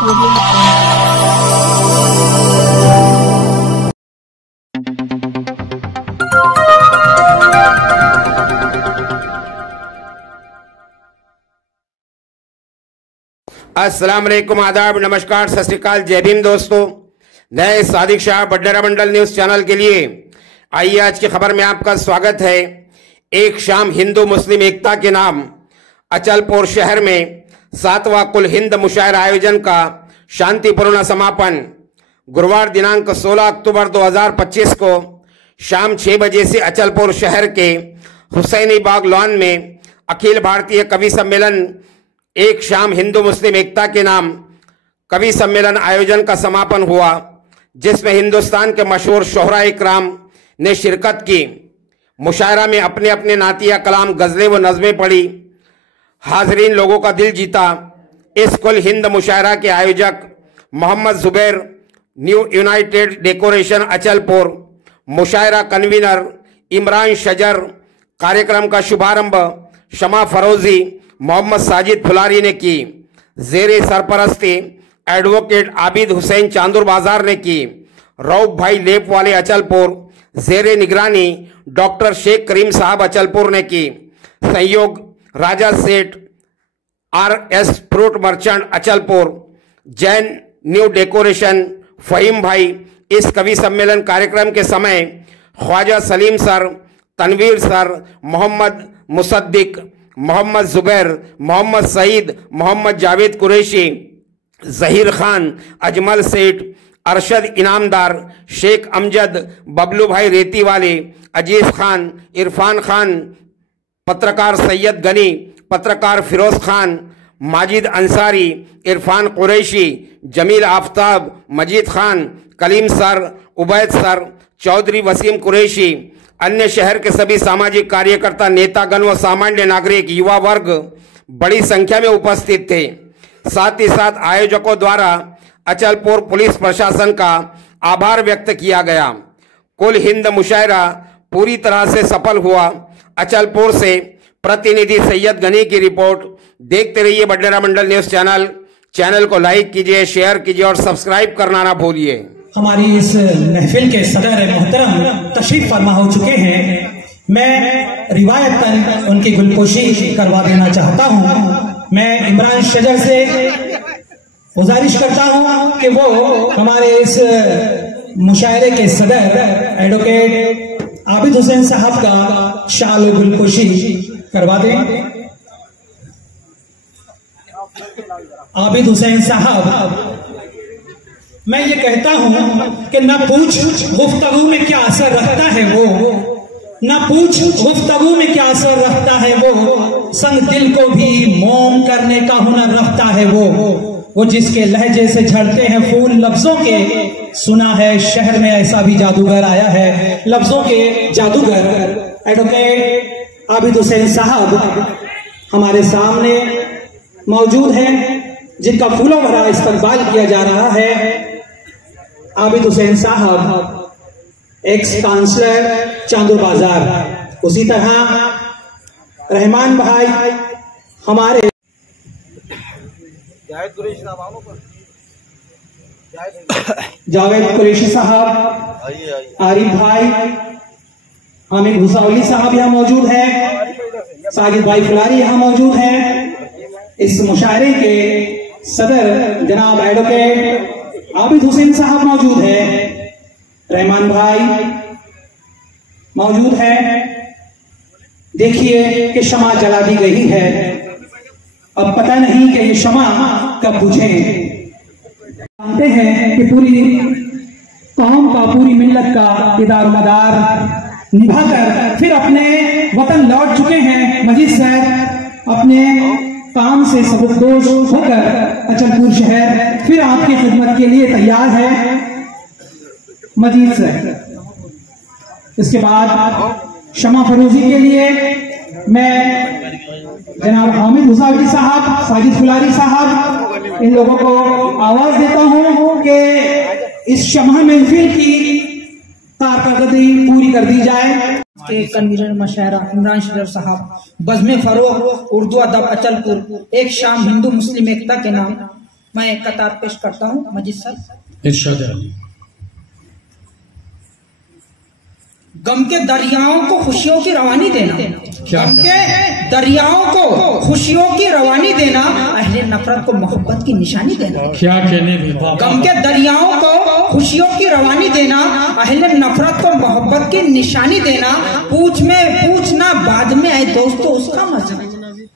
अस्सलाम वालेकुम, आदाब, नमस्कार, सत श्री अकाल, जय भीम दोस्तों। नए सादिक शाह बडनेरा मंडल न्यूज चैनल के लिए आइए आज की खबर में आपका स्वागत है। एक शाम हिंदू मुस्लिम एकता के नाम अचलपुर शहर में 7वां कुल हिंद मुशायरा आयोजन का शांतिपूर्ण समापन गुरुवार दिनांक 16 अक्टूबर 2025 को शाम 6 बजे से अचलपुर शहर के हुसैनी बाग लॉन में अखिल भारतीय कवि सम्मेलन एक शाम हिंदू मुस्लिम एकता के नाम कवि सम्मेलन आयोजन का समापन हुआ, जिसमें हिंदुस्तान के मशहूर शोहरा इकराम ने शिरकत की। मुशायरा में अपने अपने नातिया कलाम, गजलें व नज़में पढ़ी, हाजरीन लोगों का दिल जीता। इस कुल हिंद मुशायरा के आयोजक Mohammad Zubair, new united decoration Achalpur, मुशायरा कन्वीनर इमरान शजर, कार्यक्रम का शुभारंभ शमा फरोजी, मोहम्मद साजिद फुलारी ने की। जेरे सरपरस्ती एडवोकेट आबिद हुसैन चांदुर बाजार ने की। रऊफ भाई लेप वाले अचलपुर, जेरे निगरानी डॉक्टर शेख करीम साहब अचलपुर ने की। सहयोग Raja Seth RS fruit merchant Achalpur, Jain new decoration Fahim भाई। इस कवि सम्मेलन कार्यक्रम के समय ख्वाजा सलीम सर, तनवीर सर, मोहम्मद मुसद्दिक, मोहम्मद जुबैर, मोहम्मद सईद, मोहम्मद जावेद कुरैशी, जहीर खान, अजमल सेठ, अरशद इनामदार, शेख अमजद, बबलू भाई रेती वाले, अजीज खान, इरफान खान, पत्रकार सैयद गनी, पत्रकार फिरोज खान, माजिद अंसारी, इरफान कुरैशी, जमील आफ्ताब, मजीद खान, कलीम सर, उबैद सर, चौधरी वसीम कुरैशी, अन्य शहर के सभी सामाजिक कार्यकर्ता, नेतागण व सामान्य नागरिक, युवा वर्ग बड़ी संख्या में उपस्थित थे। साथ ही साथ आयोजकों द्वारा अचलपुर पुलिस प्रशासन का आभार व्यक्त किया गया। कुल हिंद मुशायरा पूरी तरह से सफल हुआ। अचलपुर से प्रतिनिधि सैयद गनी की रिपोर्ट। देखते रहिए बडनेरा मंडल न्यूज चैनल को लाइक कीजिए, शेयर कीजिए और सब्सक्राइब करना ना भूलिए। हमारी इस महफिल के सदर मोहतरम तशरीफ फरमा हो चुके हैं। मैं रिवायत उनकी गुलपोशी करवा देना चाहता हूं। मैं इमरान शजर से गुजारिश करता हूं कि वो हमारे इस मुशायरे के सदर एडवोकेट आबिद हुसैन साहब का शाल गुलपोशी करवा दें। आबिद हुसैन साहब, मैं ये कहता हूं कि न पूछ गुफ्तगू में क्या असर रखता है वो, न पूछ गुफ्तगू में क्या असर रखता है वो, संग दिल को भी मोम करने का हुनर रखता है वो जिसके लहजे से झड़ते हैं फूल लफ्जों के। सुना है शहर में ऐसा भी जादूगर आया है, लफ्जों के जादूगर। एडवोकेट आबिद हुसैन साहब हमारे सामने मौजूद हैं, जिनका फूलों भरा इस्तकबाल किया जा रहा है। आबिद हुसैन साहब एक्स काउंसलर चांदुर बाजार। उसी तरह रहमान भाई हमारे जावेद कुरैशी साहब, आरिफ भाई, हामिद भुसावली साहब यहाँ मौजूद हैं, साजिद भाई फुलारी यहाँ मौजूद हैं। इस मुशायरे के सदर जनाब एडवोकेट आबिद हुसैन साहब मौजूद है, रहमान भाई मौजूद है। देखिए कि शमा जला दी गई है, अब पता नहीं कि ये शमा कब बुझे। जानते हैं कि पूरी कौम का, पूरी मिल्लत का इदार मदार निभाकर फिर अपने वतन लौट चुके हैं। मजीद सर अपने काम से सबकदोश होकर अचलपुर शहर फिर आपकी खिदमत के लिए तैयार है। मजीद सर, इसके बाद शमा फरोजी के लिए मैं जनाब हामिद हुसावली साहब, साजिद फुलारी साहब, इन लोगों को आवाज देता हूं कि इस शमा महफिल की कारकर्दगी पूरी कर दी जाए। के कन्वीनर मुशायरा इमरान शजर साहब, बज़्म फरोग उर्दू अदब अचलपुर एक शाम हिंदू मुस्लिम एकता के नाम मैं कतार पेश करता हूँ मजीद साहब। इरशाद। गम के दरियाओं को खुशियों की रवानी देना, गम के दरियाओं को खुशियों की रवानी देना, अहले नफरत को मोहब्बत की निशानी देना। क्या कहने भी। गम के दरियाओं को खुशियों की रवानी देना, अहले नफरत को मोहब्बत की निशानी देना। पूछना बाद में आए दोस्तों उसका मजहब,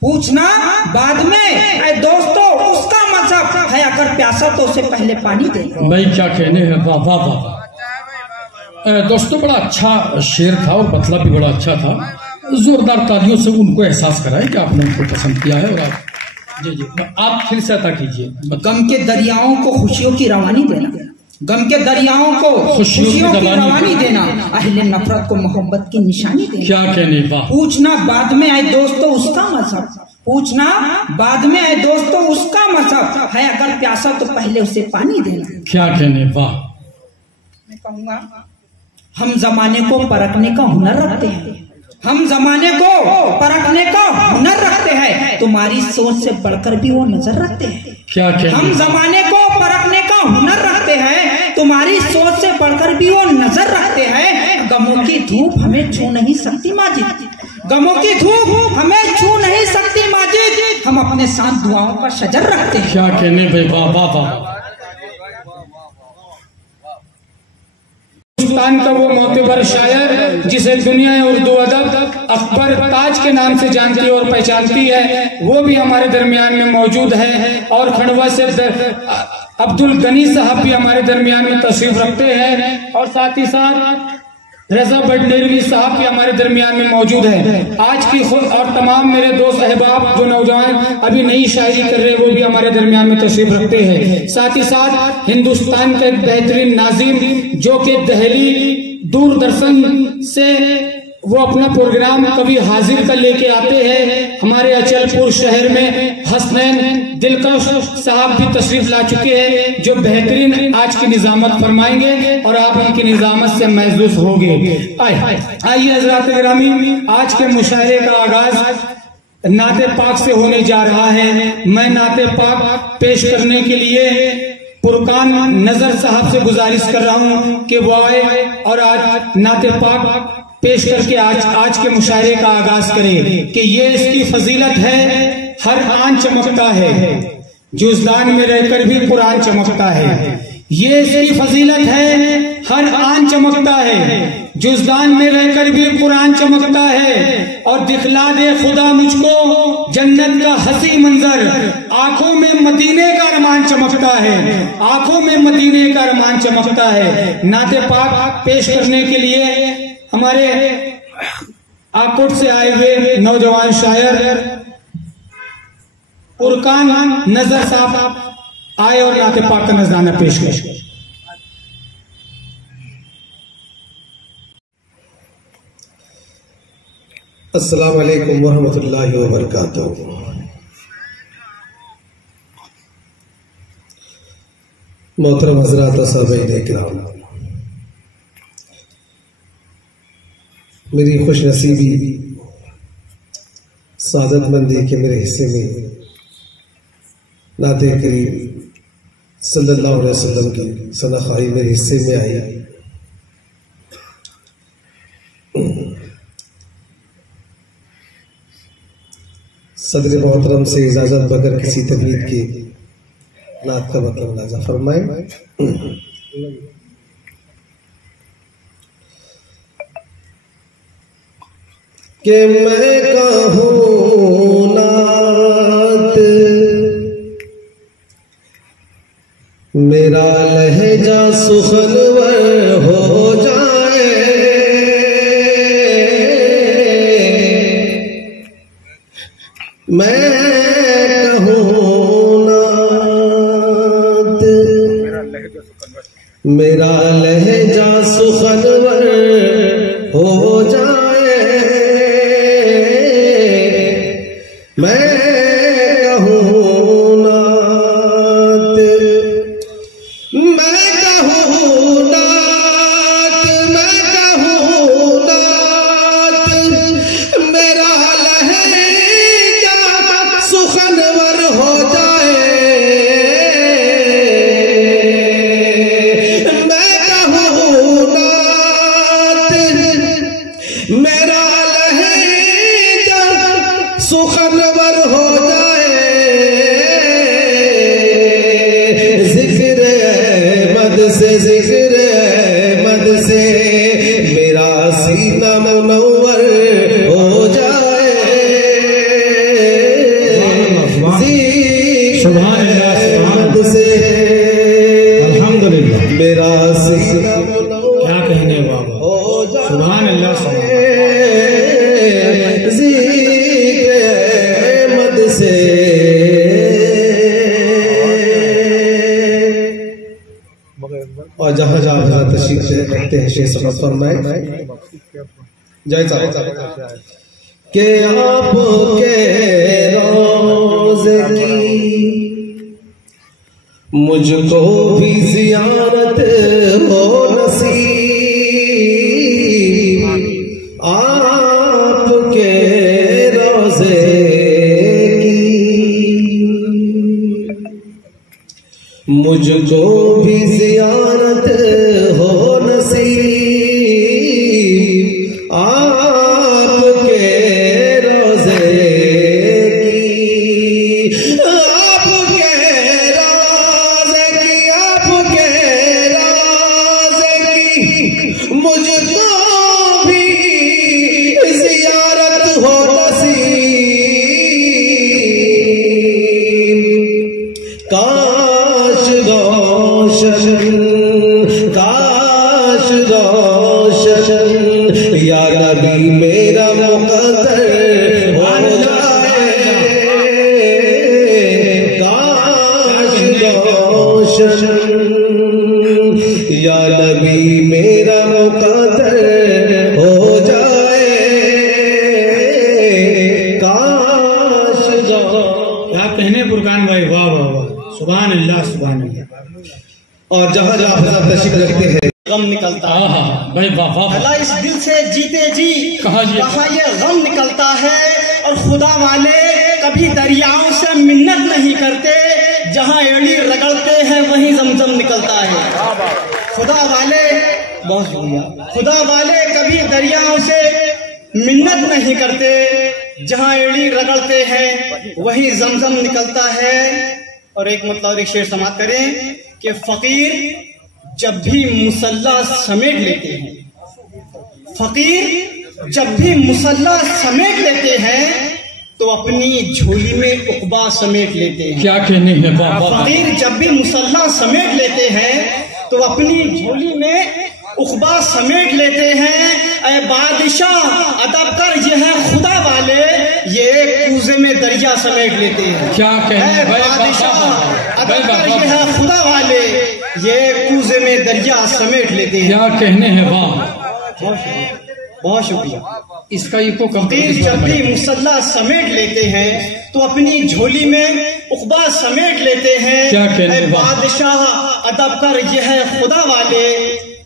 पूछना बाद में आए दोस्तों उसका मजहब है, अगर प्यासा तो उसे पहले पानी दे। भाई क्या कहने हैं। वाह वाह वाह दोस्तों, बड़ा अच्छा शेर था और मतलब भी बड़ा अच्छा था। जोरदार तालियों से उनको एहसास कराए कि आपने उनको पसंद किया है। और आप जी आप फिर से अता कीजिए। गम के दरियाओं को खुशियों की रवानी देना, गम के दरियाओं को खुशियों की रवानी देना, अहले नफरत को मोहब्बत की निशानी देना। क्या कहने। वाह। पूछना बाद में आए दोस्तों उसका मजहब, पूछना बाद में आए दोस्तों उसका मजहब है, अगर प्यासा तो पहले उसे पानी देना। क्या कहने। वाह। मैं कहूँगा हम जमाने को परखने का हुनर रखते हैं, हम जमाने को परखने का हुनर रखते हैं, तुम्हारी सोच से बढ़कर भी वो नजर रखते हैं। क्या कहने। हम जमाने को परखने का हुनर रखते हैं, तुम्हारी सोच से बढ़कर भी वो नजर रखते हैं। गमों की धूप हमें छू नहीं सकती माजिद, गमों की धूप हमें छू नहीं सकती माजिद, हम अपने साथ दुआओं का शजर रखते हैं। क्या कहने भाई। वाह वाह वाह। हिंदुस्तान का वो मोतबर शायर जिसे दुनिया उर्दू अदब अकबर ताज के नाम से जानती और पहचानती है, वो भी हमारे दरमियान में मौजूद है। और खंडवा से अब्दुल गनी साहब भी हमारे दरमियान में तशरीफ रखते हैं। और साथ ही साथ रजा बडनेरवी साहब भी हमारे दरमियान में मौजूद है। आज की खुद और तमाम मेरे दोस्त अहबाब जो नौजवान अभी नई शायरी कर रहे हैं वो भी हमारे दरमियान में तशरीफ रखते हैं। साथ ही साथ हिंदुस्तान के बेहतरीन नाज़िम जो कि दिल्ली दूरदर्शन से वो अपना प्रोग्राम कभी हाजिर कर लेके आते हैं। हमारे अचलपुर शहर में हसनैन दिलकश साहब भी तशरीफ ला चुके हैं जो बेहतरीन आज की निजामत फरमाएंगे और आप उनकी निजामत से महसूस होंगे। आइए हज़रात गिरामी, आज के मुशायरे का आगाज नाते पाक से होने जा रहा है। मैं नाते पाक पेश करने के लिए फुरकान नजर साहब से गुजारिश कर रहा हूं कि वो आए और आज नाते पाक पेश करके आज के मुशायरे का आगाज करें कि ये इसकी फजीलत है। हर आन चमकता है, जुज़दान में रहकर भी कुरान चमकता है। ये इसकी फजीलत है, हर आन चमकता है, जुज़दान में रहकर भी कुरान चमकता है। और दिखला दे खुदा मुझको जन्नत का हंसी मंजर, आंखों में मदीने का अरमान चमकता है, आंखों में मदीने का अरमान चमकता है। नाते पाक पेश करने के लिए हमारे आकोट से आए हुए नौजवान शायर फुरकान नजर साहब आए और नाते पाक का नजराना पेश किया। अस्सलाम वालेकुम वरहमतुल्लाहि वबरकातुहू। मोहतरम हज़रात व साहब-ए किराम, मेरी खुशनसीबी सादतमंदी के मेरे हिस्से में नाते करीम सल्लल्लाहु अलैहि वसल्लम की सनाखाई मेरे हिस्से में आई। सदर मोहतरम से इजाजत बगैर किसी तकलीफ की नात का मतलब नाजा फरमाए। कि मैं कहूँ नात मेरा लहजा सुखनवर हो जाए, मैं कहूँ नात मेरा लहजा सुखनवर हो जाए, मैं कहूँ नात, मैं कहूँ नात, मैं कहूँ नात, मेरा लहजा सुखनवर हो जाए, सरवर हो जाए, जिक्र अहमद से, जिक्र अहमद से मेरा सीना मुनव्वर हो जाए, जिक्र अहमद से अल्हम्दुलिल्लाह मेरा सीना मुनव्वर, क्या कहने बाबा, हो जाए, सुभान अल्लाह, जिक्र अहमद से। और जहाँ जहाँ जहाँ तशरीफ रखते हैं शेर समझ फरमाए जय साहब के आपके रोज़े की मुझको भी ज़ियारत हो नसीब, आपके रोज़े की मुझको भी ज़ियारत हो नसीब, आपके रोज़े की, आपके रोज़े की, आपके रोज़े की मुझको भी ज़ियारत हो नसीब, काश रोशन, काश रोशन या नबी मेरा मुक़द्दर हो जाए, काश रोशन या नबी मेरा मुक़द्दर हो जाए, काश क्या कहने फुरकान भाई, वाह वाह वाह, सुभान अल्लाह, सुभान अल्लाह। और जहाँ जहाँ आप तशरीफ रखते हैं गम निकलता है। भाई वाह वाह, अल्लाह इस दिल से जीते जी कहाँ ये गम निकलता है। और खुदा वाले कभी दरियाओं से मिन्नत नहीं करते, जहाँ एड़ी रगड़ते हैं वहीं जमजम निकलता है। खुदा वाले, बहुत शुक्रिया, खुदा वाले कभी दरियाओं से मिन्नत नहीं करते, जहाँ एड़ी रगड़ते हैं वहीं जमजम निकलता है। और एक मतलब एक शेर समाप्त करें कि फकीर जब भी मुसल्ला समेट लेते हैं, फकीर जब भी मुसल्ला समेट लेते हैं तो अपनी झोली में उकबा समेट लेते हैं। क्या कहने हैं, फकीर जब भी मुसल्ला समेट लेते हैं तो अपनी झोली में उकबा समेट लेते हैं। ऐ बादशाह अदब कर, ये है खुदा वाले, ये कूजे में दरिया समेट लेते हैं। क्या कहने, बादशाह अदब कर, ये है खुदा वाले, ये कूजे में दरिया समेट लेते हैं। क्या कहने हैं, वाह, बहुत शुक्रिया। इसका इको फकीर जब भी मुसल्ला समेट लेते हैं तो अपनी झोली में उकबा समेट लेते हैं। क्या कहने, ऐ बादशाह अदब कर, ये है खुदा वाले,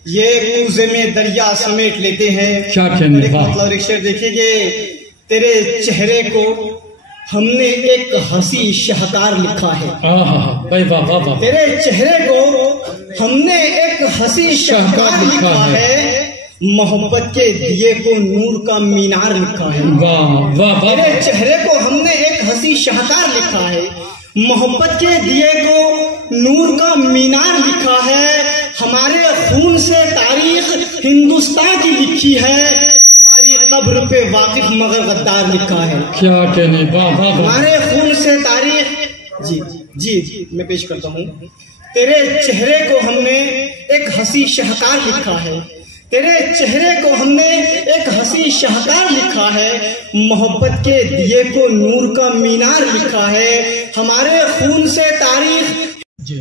ये कूजे में दरिया समेट लेते हैं। क्या कहने, मतलब एक शेर देखिए, तेरे चेहरे को हमने एक हंसी शाहकार लिखा है। भाई वाह वाह वाह, तेरे चेहरे को हमने एक हंसी शाहकार लिखा है, मोहब्बत के दिए को नूर का मीनार लिखा है। वाह वाह वाह, तेरे चेहरे को हमने एक हंसी शाहकार लिखा है, मोहब्बत के दिए को नूर का मीनार लिखा है। हमारे खून से तारीख हिंदुस्तान की लिखी है, हमारी कब्र पे वाकिफ मगर गद्दार लिखा है। क्या कहने, वाह वाह, हमारे खून से तारीख, जी जी जी मैं पेश करता हूँ। तेरे चेहरे को हमने एक हंसी शाहकार लिखा है, तेरे चेहरे को हमने एक हंसी शाहकार लिखा है, मोहब्बत के दिए को नूर का मीनार लिखा है। हमारे खून से तारीख, जी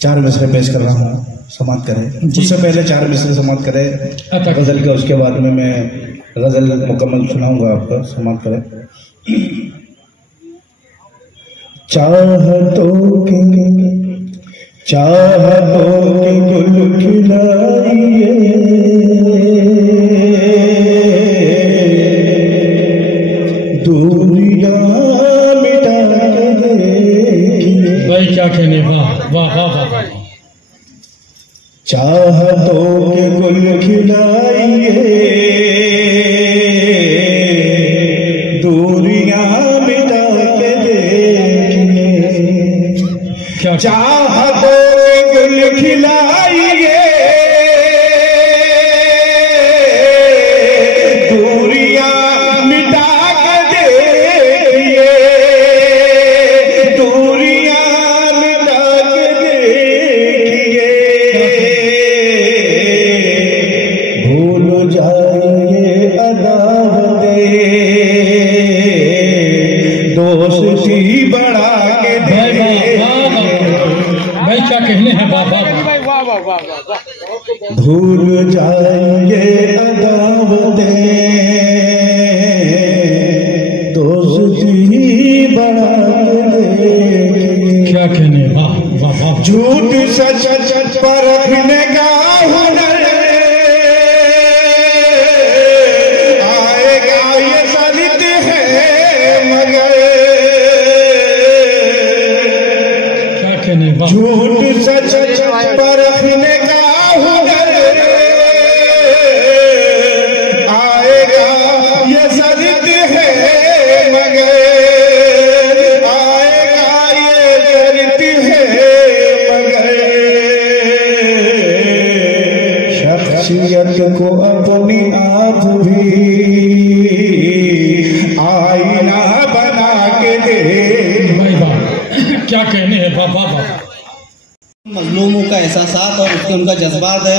4 मिसरे पेश कर रहा हूँ, समाप्त करें। उससे पहले 4 मिसरे समाप्त करें गजल के, उसके बाद में मैं गजल मुकम्मल सुनाऊंगा आपको, समाप्त करें। चाहतों के गुल खिलाइए, दूरियां मिटा के देखिए। भाई क्या कहने, वाह वाह वाह वाह, चाहतों के गुल खिलाइए, दूरियां मिटा चाहतों के गुल खिलाइए, दूरियां मिटा के देखिए, दूरियां मिटा के देखिए, भूल जाइए अदावतें, दोस्ती बढ़ा के भाई क्या कहने हैं बाबा, भूल जाएंगे अदावतें, दोस्ती बढ़ा के, क्या कहने हैं बाबा, झूठ सच परखने का हुनर आएगा ये साबित है मगर, क्या कहने हैं बाबा, झूठ सच परखने का हुनर आएगा ये सदित है मगर, आएगा ये सदित है मगर, शख्सियत को अपनी आप भी आईना बना के दे। भाई बाबा क्या कहने हैं बाबा, मजलूमों का एहसासात और उसके उनका जज्बात है,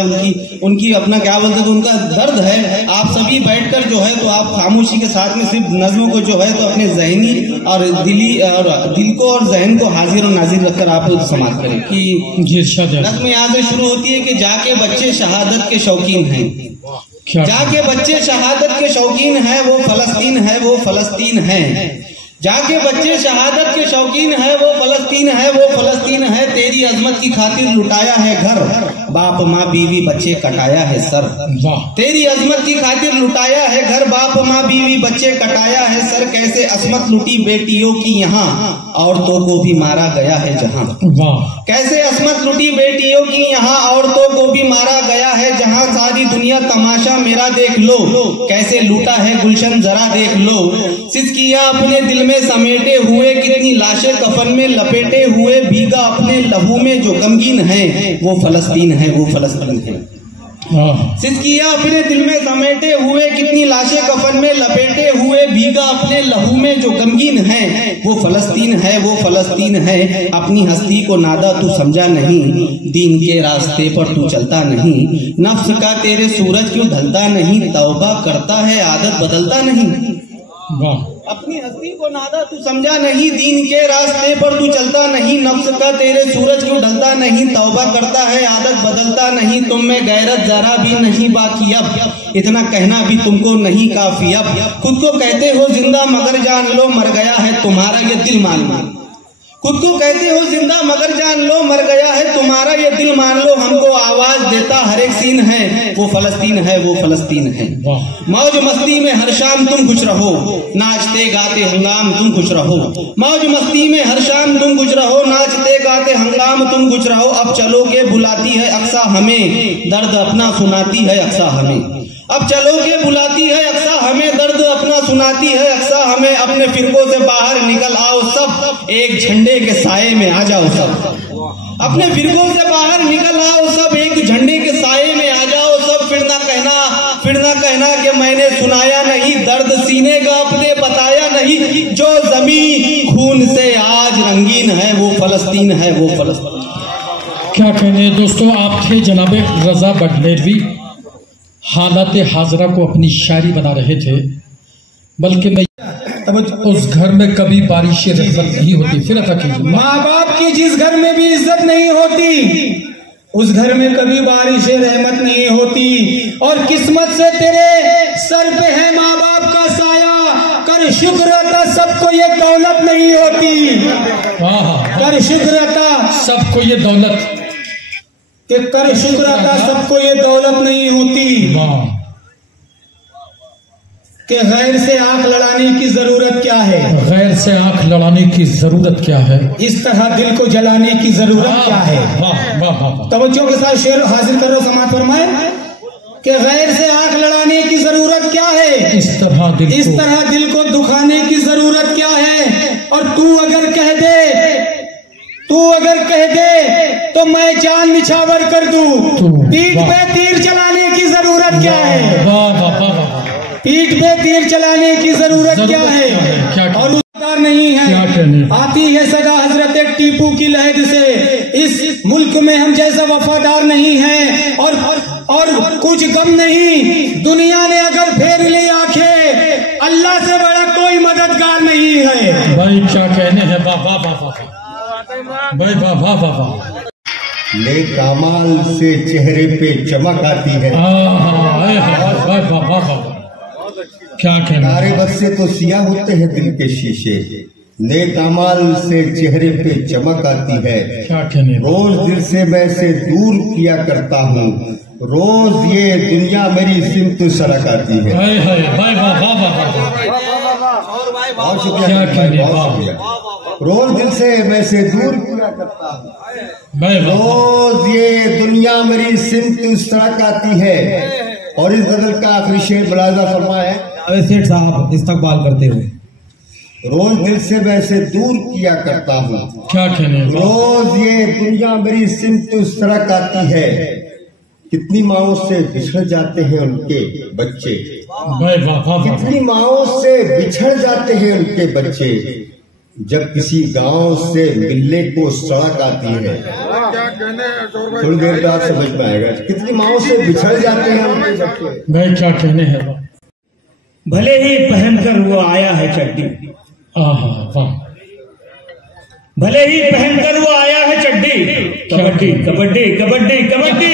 उनकी अपना क्या बोलते तो उनका दर्द है। आप सभी बैठकर जो है तो आप खामोशी के साथ में सिर्फ नज़्मों को जो है तो अपने जहनी और दिल को और जहन को हाजिर और नाजिर रखकर आप समाप्त करें कि नज़्म यहाँ से शुरू होती है कि जाके बच्चे शहादत के शौकीन हैं, जाके बच्चे शहादत के शौकीन हैं, वो फलस्तीन है, वो फलस्तीन है, जाके बच्चे शहादत के शौकीन है, वो फलस्तीन है, वो फलस्तीन है, तेरी अजमत की खातिर लुटाया है घर, बाप माँ बीवी बच्चे कटाया है सर, तेरी अजमत की खातिर लुटाया है घर, बाप माँ बीवी बच्चे कटाया है सर, कैसे असमत लुटी बेटियों की यहाँ, औरतों को भी मारा गया है जहाँ, कैसे असमत लुटी बेटियों की यहाँ, औरतों को भी मारा गया है जहाँ, सारी दुनिया तमाशा मेरा देख लो, कैसे लूटा है गुलशन जरा देख लो, सिसकियां अपने दिल में समेटे हुए, कितनी लाशें कफन में लपेटे हुए, भीगा अपने लहू में जो गमगीन है, वो फलस्तीन है, वो फलस्तीन है, सिसकियां अपने दिल में समेटे हुए, कितनी लाशें कफन में लपेटे हुए, भीगा अपने लहू में जो गमगीन है, वो फलस्तीन है, वो फलस्तीन है, अपनी हस्ती को नादा तू समझा नहीं, दीन के रास्ते पर तू चलता नहीं, नफ्स का तेरे सूरज क्यों ढलता नहीं, तौबा करता है आदत बदलता नहीं, अपनी हस्ती को नादा तू समझा नहीं, दीन के रास्ते पर तू चलता नहीं, नफ्स का तेरे सूरज क्यों ढलता नहीं, तौबा करता है आदत बदलता नहीं, तुम में गैरत जरा भी नहीं बाकी अब, इतना कहना भी तुमको नहीं काफी अब, खुद को कहते हो जिंदा मगर जान लो मर गया है तुम्हारा ये दिल मान लो, खुद को कहते हो जिंदा मगर जान लो मर गया है तुम्हारा ये दिल मान लो, हमको आवाज देता हर एक सीन है, वो फलस्तीन है, वो फलस्तीन है, मौज मस्ती में हर शाम तुम खुश रहो, नाचते गाते हंगाम तुम खुश रहो, मौज मस्ती में हर शाम तुम खुश रहो, नाचते गाते हंगाम तुम खुश रहो, अब चलोगे बुलाती है अक्सा हमें, दर्द अपना सुनाती है अक्सा हमें, अब चलोगे बुलाती है अक्सा हमें, दर्द अपना सुनाती है अक्सा हमें, अपने फिरकों से बाहर निकल आओ सब, एक झंडे के साए में आ जाओ सब, अपने फिरकों से बाहर निकल आओ सब, एक झंडे के साए में आ जाओ सब, फिर ना कहना कि मैंने सुनाया नहीं, दर्द सीने का अपने बताया नहीं, जो जमीन खून से आज रंगीन है, वो फलस्तीन है, वो फलस्तीन। क्या कहने दोस्तों, आप थे जनाब रजा बडनेरवी, हालात हाजरा को अपनी शायरी बना रहे थे, बल्कि मैं उस घर में कभी बारिश रहमत नहीं होती, फिर माँ बाप की जिस घर में भी इज्जत नहीं होती, उस घर में कभी बारिश रहमत नहीं होती, और किस्मत से तेरे सर पे है माँ बाप का साया, कर शुक्र अता सबको ये दौलत नहीं होती, कर शुक्र अता सबको ये दौलत, कर शुक्र अता सबको ये दौलत नहीं होती, कि गैर से आंख लड़ाने की जरूरत क्या है, गैर से आंख लड़ाने की जरूरत क्या है, इस तरह दिल को जलाने की जरूरत क्या है। तवज्जो के साथ शेर हाजिर कर रहे, समाज फरमाए कि गैर से आंख लड़ाने की जरूरत क्या है, इस तरह दिल को दुखाने की जरूरत क्या है, और तू अगर कह दे कवर कर दूं। पीठ पे तीर चलाने की जरूरत क्या है? पीठ पे तीर चलाने की जरूरत क्या है? और नहीं है। आती है सदा हजरत टीपू की लहद से। इस मुल्क में हम जैसा वफादार नहीं है और कुछ गम नहीं। दुनिया ने अगर फेर ली आंखें, अल्लाह से बड़ा कोई मददगार नहीं है। भाई क्या कहने हैं? बाबा बाबा भाई बाबा बाबा नेक अमाल से चेहरे पे चमक आती है। क्या कहना? तारे बद से तो सिया होते हैं दिल के शीशे, नेक अमाल से चेहरे पे चमक आती है। क्या कहने? रोज दिल से मैं से दूर किया करता हूँ, रोज ये दुनिया मेरी सिमत सड़क आती है। बहुत शुक्रिया। रोज दिल से मैं से दूर किया करता हूँ, रोज ये दुनिया मेरी सिमत सड़क आती है। और इस गजल का आखिरी शेर मुलाजा फरमाया है सेठ साहब इस्तकबाल करते हुए, रोज दिल से मैं से दूर किया करता हूँ, क्या कहने? रोज ये दुनिया मेरी सिमत सड़क आती है। कितनी माओं से बिछड़ जाते हैं उनके बच्चे, कितनी माओं से बिछड़ जाते हैं उनके बच्चे, जब किसी गांव से मिलने को सड़क आती है। थोड़ी देर बाद समझ में आएगा कितनी माओं से बिछड़ जाते हैं उनके बच्चे। भाई क्या कहने हैं? भले ही पहनकर वो आया है चड्डी, भले ही पहनकर वो आया है चड्डी, कबड्डी कबड्डी कबड्डी कबड्डी।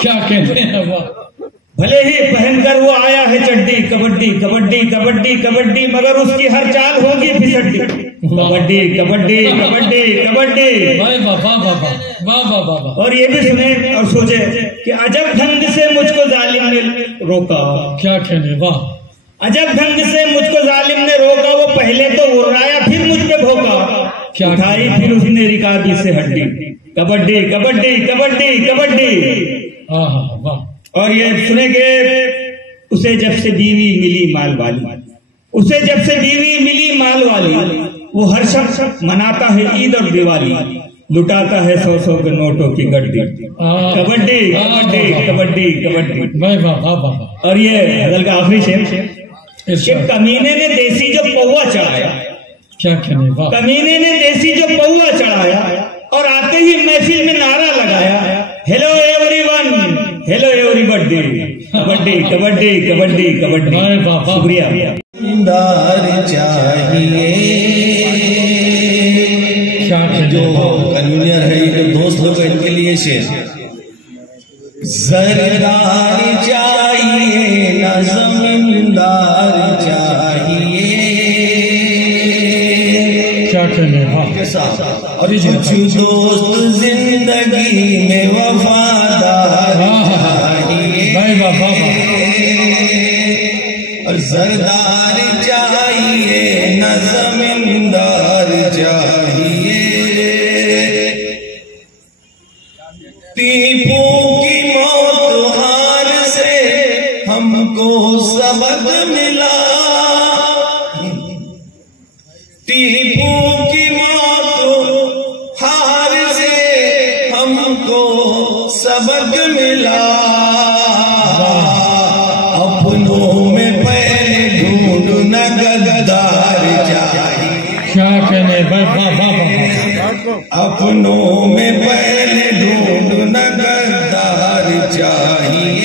क्या कहते हैं? भले ही पहनकर वो आया है चड्डी, कबड्डी कबड्डी कबड्डी कबड्डी, मगर उसकी हर चाल होगी फिसड्डी, कबड्डी कबड्डी कबड्डी कबड्डी। और ये भी सुने और सोचे कि अजब ढंग से मुझको जालिम ने रोका। क्या कहने? वाह, अजब ढंग से मुझको जालिम ने रोका, वो पहले तो उड़ाया फिर मुझ पे भोंका, क्या उठाई फिर उसने रिकाबी से हड्डी, कबड्डी कबड्डी कबड्डी कबड्डी। वाह। और ये सुने के उसे जब से बीवी मिली माल वाली, उसे जब से बीवी मिली माल वाली, वो हर शख्स मनाता है ईद और दिवाली, लुटाता है 100-100 के नोटों की गड्डी, कबड्डी कबड्डी कबड्डी कबड्डी। और ये गजल का आखिरी शेर, कमीने ने देसी जो पौवा चढ़ाया, क्या कहने? कमीने ने देसी जो पौवा चढ़ाया, और आते ही महफिल में नारा लगाया, hello everyone, hello everybody, kabaddi kabaddi kabaddi kabaddi. शुक्रिया। चाहिए क्या जो कन्वीनर है, ये दोस्त लोग इनके लिए शेर, जरदार चाहिए ना जमींदार चाहिए। क्या कहने? और कुछ दोस्त जिंदगी में वफादार चाहिए, और सरदार चाहिए न जमींदार चाहिए। टीपू की मौत हार से हमको सबक मिला, टीपू की मौत हार से हमको सबक मिला। अपनों में पहले ढूंढना गद्दार चाहिए, क्या कहने? अपनों में पहले ढूंढना गद्दार चाहिए।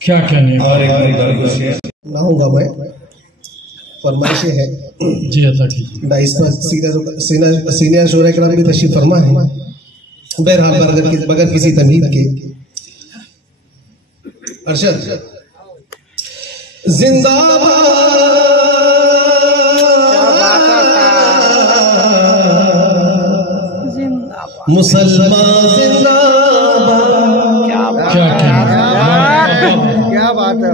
क्या कहने? और एक ना होगा मैं फरमाइशें है जी, अदा कीजिए। इस पर सीनियर शोरा कराम भी तशरीफ फरमा है। बहरहाल बगैर किसी तमीज के अरशद जिंदाबाद, मुसलमान जिंदाबाद। क्या कहने? क्या बात है?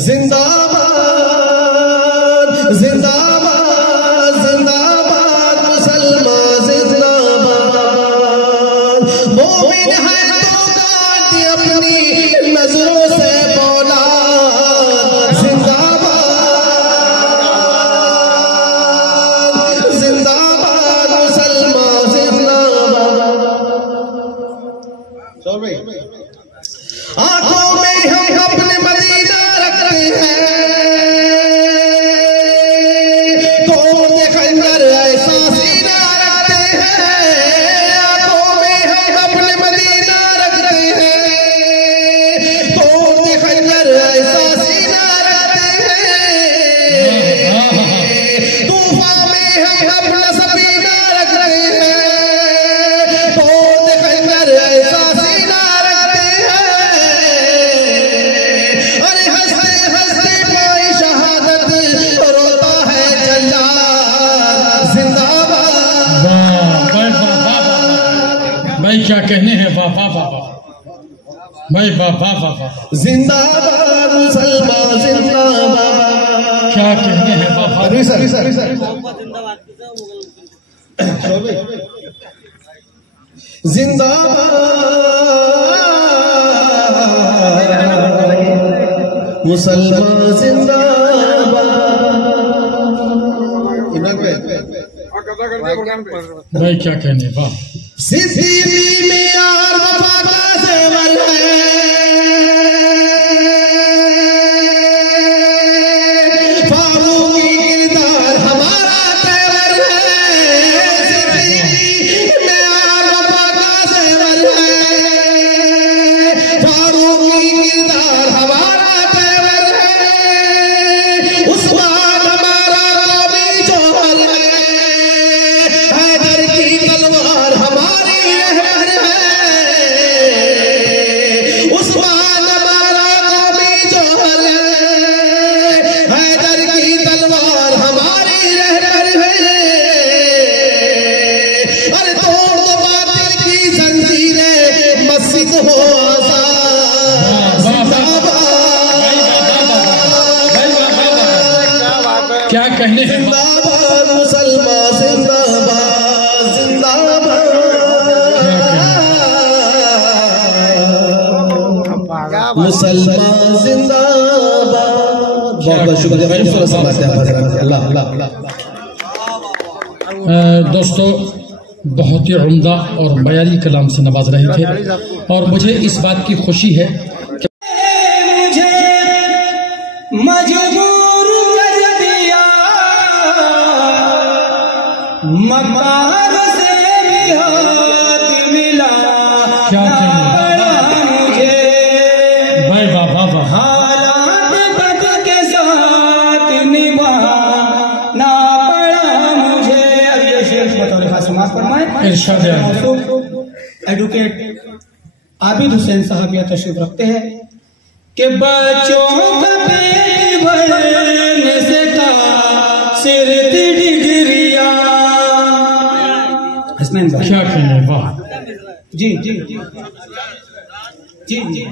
जिंदाबाद जिंदाबाद जिंदाबाद, मुसलमान जिंदाबाद। मोमिन है तो काट अपनी नजरों से बोला, जिंदाबाद जिंदाबाद, मुसलमान क्या कहने हैं, वाह वाह वाह वाह भाई, वाह वाह वाह वाह, जिंदाबाद मुसलमान जिंदाबाद। क्या कहने हैं, वाह वाह, जिंदाबाद मुसलमान जिंदाबाद। भाई क्या कहने, वाह। सिद्दीकी में यार वफा का ज़ेवर है, फारूकी किरदार हमारा तेवर है। सिद्दीकी में यार वफा का ज़ेवर है, फारूकी किरदार हमारा तेवर है। उस्मान हमारा कौमी जोहर है, हैदर की तलवार हमारी रहबर है। उस्मान हमारा कौमी जोहर है, हैदर की तलवार हमारी रहबर है। अरे तोड़ दो बातिल की जंजीरें, मस्जिद हो आज़ाद। जिंदाबाद क्या कहने हैं, जिंदाबाद मुसलमान जिंदाबाद जिंदाबाद। मुसलमान जिंदाबाद। बहुत बहुत शुक्रिया, खूबसूरत समाज है। अल्लाह अल्लाह अल्लाह। दोस्तों बहुत ही उम्दा और बयानी कलाम से नवाज रहे थे, और मुझे इस बात की खुशी है कि मुझे मजबूर कर दिया, मकार से भी हाथ मिला। क्या कहने, पड़ा मुझे भाई वाह वाह वाह, हालात बद के साथ निभाना पड़ा मुझे। अब ये शेर बतौर खास समाज फरमाए इरशाद है। एडवोकेट आबिद हुसैन साहब यह तशरीफ रखते हैं कि बच्चों का पेट भरने से का सिर्फ डिग्रिया। हसनैन भाई क्या कहने, वाह। जी जी जी जी जी।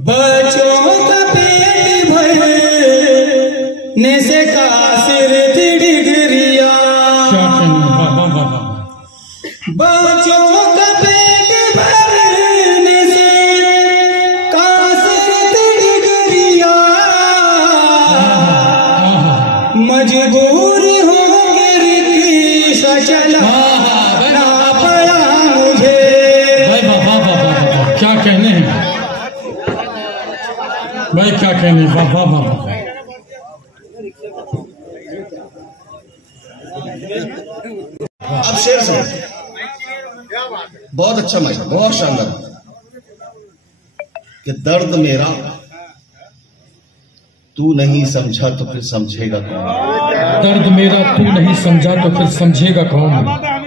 बच्चों का पेट भरने से का सिर्फ डिग्रिया। क्या कहने, वाह वाह वाह वाह, बच्चों का पेट भरने से कासिर डिग्रिया। मजबूर होके रिक्शा चलाना पड़ा मुझे। भाई वाह वाह वाह वाह वाह, क्या कहने हैं भाई, क्या कहने, वाह वाह वाह वाह। अब शेर सुनो, बहुत अच्छा मजा, बहुत शानदार। कि दर्द मेरा तू नहीं समझा तो फिर समझेगा कौन। दर्द मेरा तू नहीं समझा तो फिर समझेगा कौन।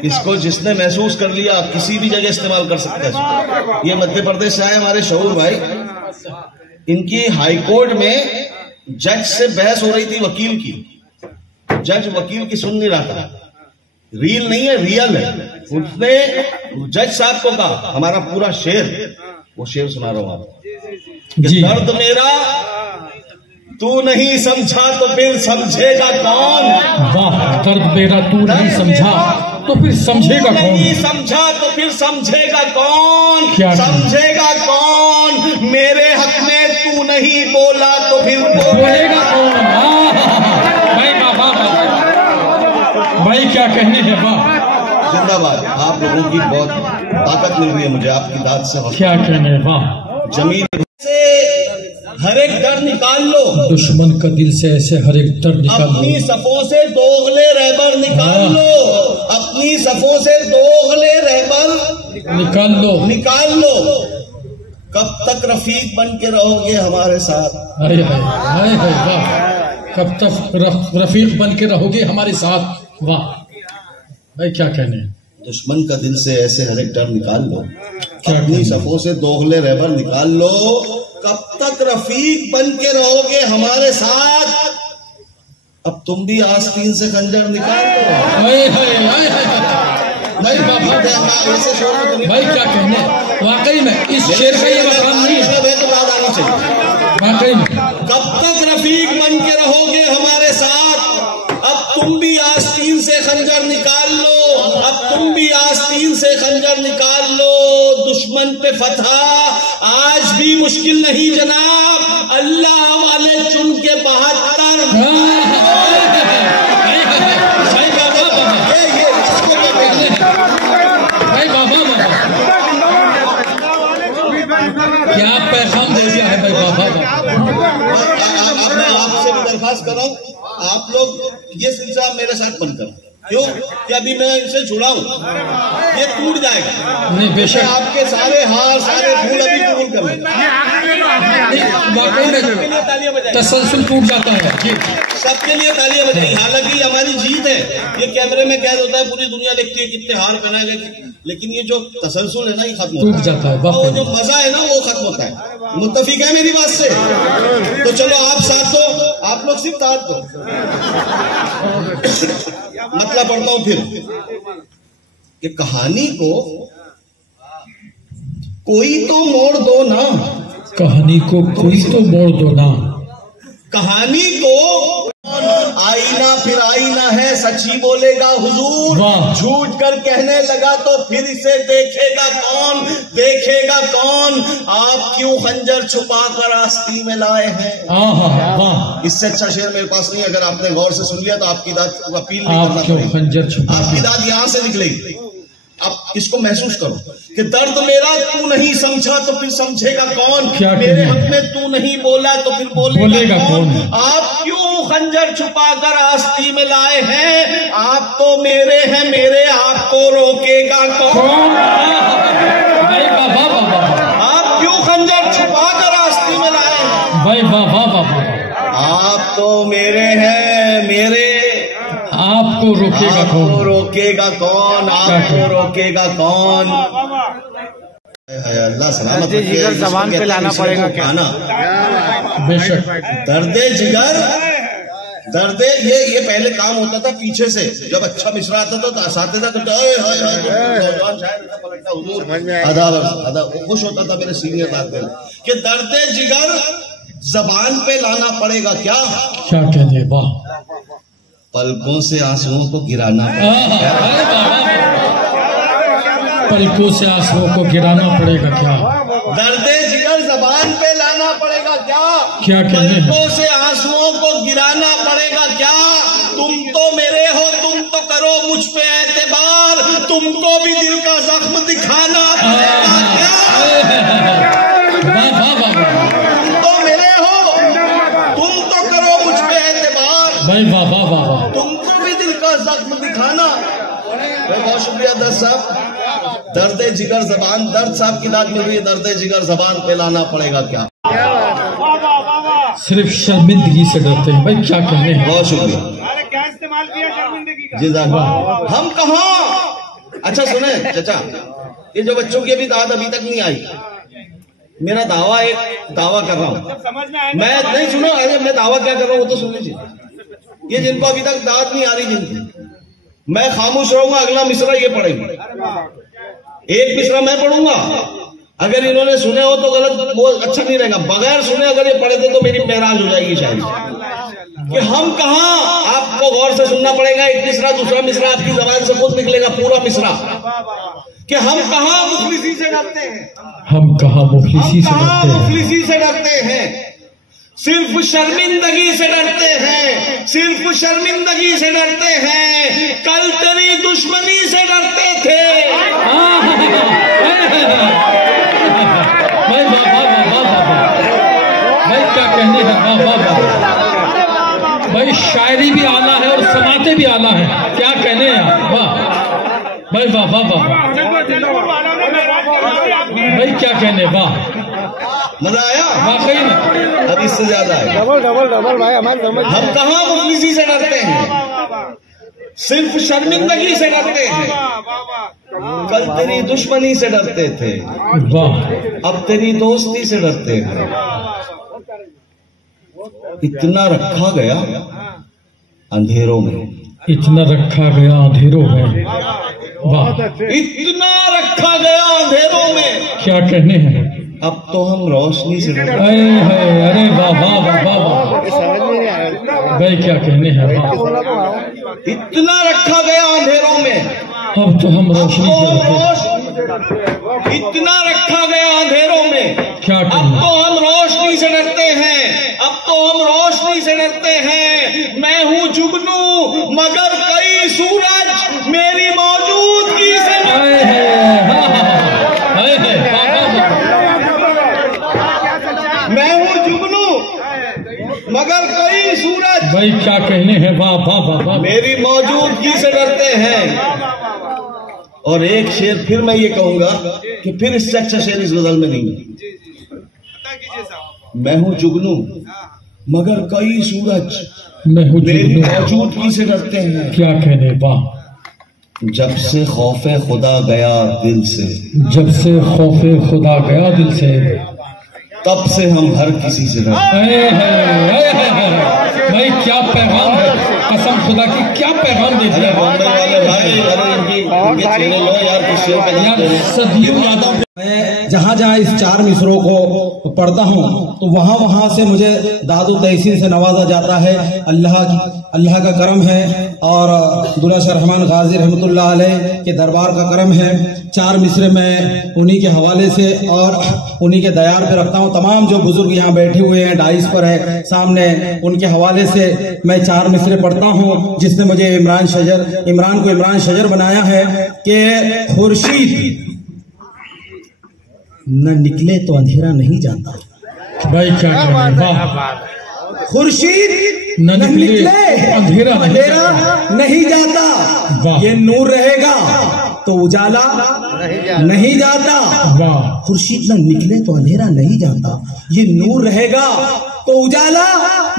इसको जिसने महसूस कर लिया किसी भी जगह इस्तेमाल कर सकता है। ये मध्य प्रदेश से आए हमारे शऊर भाई, इनकी हाईकोर्ट में जज से बहस हो रही थी वकील की। जज वकील की सुन नहीं रहा था, रील नहीं है रियल है। उसने जज साहब को कहा हमारा पूरा शेर, वो शेर सुना रहा हूं आपको। जी। दर्द मेरा तू नहीं समझा तो फिर समझेगा कौन। वाह, दर्द मेरा तू नहीं समझा तो फिर समझेगा कौन। नहीं समझा तो फिर समझेगा कौन। क्या समझेगा कौन। मेरे हक में तू नहीं बोला तो फिर बोलेगा कौन। भाई वाह वाह वाह, भाई क्या कहने हैं, वाह। जिंदाबाद। आप लोगों की बहुत ताकत मिल रही है मुझे आपकी दाद से। क्या कहने, वाह। जमीन से हर एक डर निकाल लो, दुश्मन का दिल से ऐसे हर एक डर निकाल लो। अपनी सफों से दोगले रहबर निकाल लो, अपनी सफों से दोगले रहबर निकाल लो, निकाल लो। कब तक रफीक बन के रहोगे हमारे साथ। हाय हाय हाय हाय, वाह। कब तक रफीक बन के रहोगे हमारे साथ, वाह। भाई क्या कहने। दुश्मन का दिल से ऐसे हर एक डर निकाल लो, अपनी सफों से दोगले रहबर निकाल लो। कब तक रफीक बन के रहोगे हमारे साथ। अब तुम भी आस्तीन से खंजर निकाल लो। भाई भाई क्या कहने, वाकई में इस शेर का ये मकाम नहीं है, वाकई में। कब तक रफीक बन के रहोगे हमारे साथ? अब तुम भी आस्तीन से खंजर निकाल लो, अब तुम भी आस्तीन से खंजर निकाल लो। दुश्मन पे फतह आज भी मुश्किल नहीं जनाब, अल्लाह वाले चुन के 72। भाई बाबा क्या पैगाम दे दिया है भाई बाबा। मैं आपसे भी दरखास्त कर रहा हूँ, आप लोग ये सिलसिला मेरे साथ बंद करो। क्यों कि अभी मैं इनसे जुड़ा हूँ, ये टूट जाएगा। नहीं बेशक आपके सारे हार सारे फूल अभी कबूल कर लें। वाकई में तसलसल टूट जाता है जी, सबके लिए तालियां बजाई। हालांकि हमारी जीत है, ये कैमरे में कैद होता है, पूरी दुनिया देखती है कितने हार पहनाए गए, लेकिन ये जो तसलसल है ना, ये खत्म टूट जाता है। वो जो मजा है ना, वो खत्म होता है। मुत्तफिक है मेरी बात से? तो चलो आप साथ दो, आप लोग सिर्फ साथ दो। मतलब पढ़ता हूं फिर कि कहानी को कोई तो मोड़ दो ना, कहानी को कोई तो मोड़ दो ना, कहानी को आईना फिर आईना है, सच्ची बोलेगा हुजूर, झूठ कर कहने लगा तो फिर इसे देखेगा कौन, देखेगा कौन। आप क्यों खंजर छुपा कर आस्ती में लाए हैं? इससे अच्छा शेर मेरे पास नहीं। अगर आपने गौर से सुन लिया तो आपकी दाद अपील नहीं करना पड़ेगी, आपकी दाद यहां से निकलेगी। आप इसको महसूस करो कि दर्द मेरा तू नहीं समझा तो फिर समझेगा कौन, मेरे हक में तू नहीं बोला तो फिर बोलेगा कौन। आप क्यों खंजर छुपा कर आस्ती में लाए हैं? आप तो मेरे हैं मेरे, आपको रोकेगा कौन? आप क्यों खंजर छुपा कर आस्ती में लाए हैं? भाई वाह वाह, आप तो मेरे हैं मेरे, आपको रोकेगा कौन? आपको रोकेगा कौन? आपको रोकेगा कौन? अल्लाह सलामत जिगर ज़बान पे लाना पड़ेगा क्या ना? बेशक दर्दे जिगर, दर्दे ये पहले काम होता था पीछे से, जब अच्छा मिसरा आता था तो असातिज़ा तो खुश होता था मेरे सीनियर दादा कि दर्दे जिगर ज़बान पे लाना पड़ेगा क्या? क्या कहने, वाह। पलकों से आंसुओं को गिराना, पलकों से आंसुओं को गिराना पड़ेगा क्या? दर्दे जिगर ज़बान पे लाना पड़ेगा क्या? क्या कहने, पलकों से आंसुओं को गिराना पड़ेगा क्या? तुम तो मेरे हो, तुम तो करो मुझ पे एतबार, तुमको भी दिल का जख्म दिखाना पड़ेगा क्या? तुम तो मेरे हो, तुम तो करो मुझ पे एतबार, भाई वाह वाह वाह, तुमको भी दिल का जख्म दिखाना। बहुत शुक्रिया दर्द साहब। दर्दे जिगर ज़बान, दर्द साहब की दाद मिल रही है, दर्दे जिगर ज़बान पे लाना पड़ेगा क्या? सिर्फ शर्मिंदगी से डरते हैं भाई, क्या कहने हैं। बहुत शुक्रिया। क्या इस्तेमाल किया शर्मिंदगी का? हम कहाँ? अच्छा सुने चाचा, ये जो बच्चों की अभी दाद अभी तक नहीं आई, मेरा दावा एक दावा कर रहा हूँ मैं, नहीं सुनो, अरे मैं दावा क्या कर रहा हूँ वो तो सुन लीजिए। ये जिनको अभी तक दाद नहीं आ रही, जिनकी, मैं खामोश रहूंगा, अगला मिसरा ये पढ़ेंगे, एक मिसरा मैं पढ़ूंगा, अगर इन्होंने सुने हो तो गलत, वो अच्छा नहीं रहेगा। बगैर सुने अगर ये पढ़े थे तो मेरी महराज हो जाएगी शायद कि हम कहाँ। आपको गौर से सुनना पड़ेगा, एक मिसरा दूसरा मिसरा आपकी जबान से खुद निकलेगा, पूरा मिसरा कि हम कहाँ मुखलिसी से डरते हैं, हम कहाँ मुखलिसी से डरते हैं, मुखलिसी से डरते हैं, सिर्फ शर्मिंदगी से डरते हैं, सिर्फ शर्मिंदगी से डरते हैं। कल तेरी दुश्मनी से डरते थे। भाई वाह वाह वाह वाह, भाई क्या कहने हैं, वाह वाह वाह। भाई शायरी भी आला है और समाते भी आला है, क्या कहने हैं, वाह भाई वाह वाह वाह, भाई क्या कहने, वाह। मजा आया वाकई में, अब इससे ज्यादा है। डबल भाई हमारे समझ। हम कहाँ मुखलिसी से डरते हैं, सिर्फ शर्मिंदगी से डरते हैं। कल तेरी दुश्मनी से डरते थे, वाह, अब तेरी दोस्ती से डरते हैं। इतना रखा गया अंधेरों में, इतना रखा गया अंधेरों में, इतना रखा गया अंधेरों में, क्या कहने हैं, अब तो हम रोशनी से अरे वाह वाह वाह वाह भाई, क्या कहने हैं, इतना रखा गया अंधेरों में, अब तो हम रोशनी से इतना रखा गया अंधेरों में, क्या अब तो हम रोशनी से डरते हैं, अब तो हम रोशनी से डरते हैं। मैं हूँ जुगनू मगर कई सूरज मेरी मौजूदगी से मैं हूँ जुगनू मगर कई सूरज, भाई क्या कहने हैं, वाह वाह वाह, मेरी मौजूदगी से डरते हैं। और एक शेर फिर मैं ये कहूंगा कि फिर इससे अच्छा शेर इस गजल में नहीं है। मैं हूँ जुगनू मगर कई सूरज मेरी मौजूदगी से डरते हैं। क्या कहने, वाह। जब से खौफे खुदा गया दिल से, जब से खौफे खुदा गया दिल से, तब से हम हर किसी से डरते हैं। भाई क्या पैगाम है, कसम खुदा की क्या पैगाम दे दिया वाले भाई, सदियों यादों। मैं जहाँ जहाँ इस चार मिसरों को पढ़ता हूँ तो वहाँ वहाँ से मुझे दादू तहसीन से नवाजा जाता है। अल्लाह का करम है और दुल्हा शाह रहमान गाजी रहमतुल्लाह अलैह के दरबार का करम है। चार मिसरे मैं उन्हीं के हवाले से और उन्हीं के दयार पे रखता हूँ। तमाम जो बुजुर्ग यहाँ बैठे हुए हैं, डाइस पर है सामने, उनके हवाले से मैं चार मिसरे पढ़ता हूँ, जिसने मुझे इमरान को इमरान शजर बनाया है कि खुर्शीद न निकले तो अंधेरा नहीं जाता। भाई क्या कहने, खुर्शीद न निकले अंधेरा नहीं जाता। ये नूर रहेगा तो उजाला नहीं जाता। खुर्शीद न निकले तो अंधेरा नहीं जाता, ये नूर रहेगा तो उजाला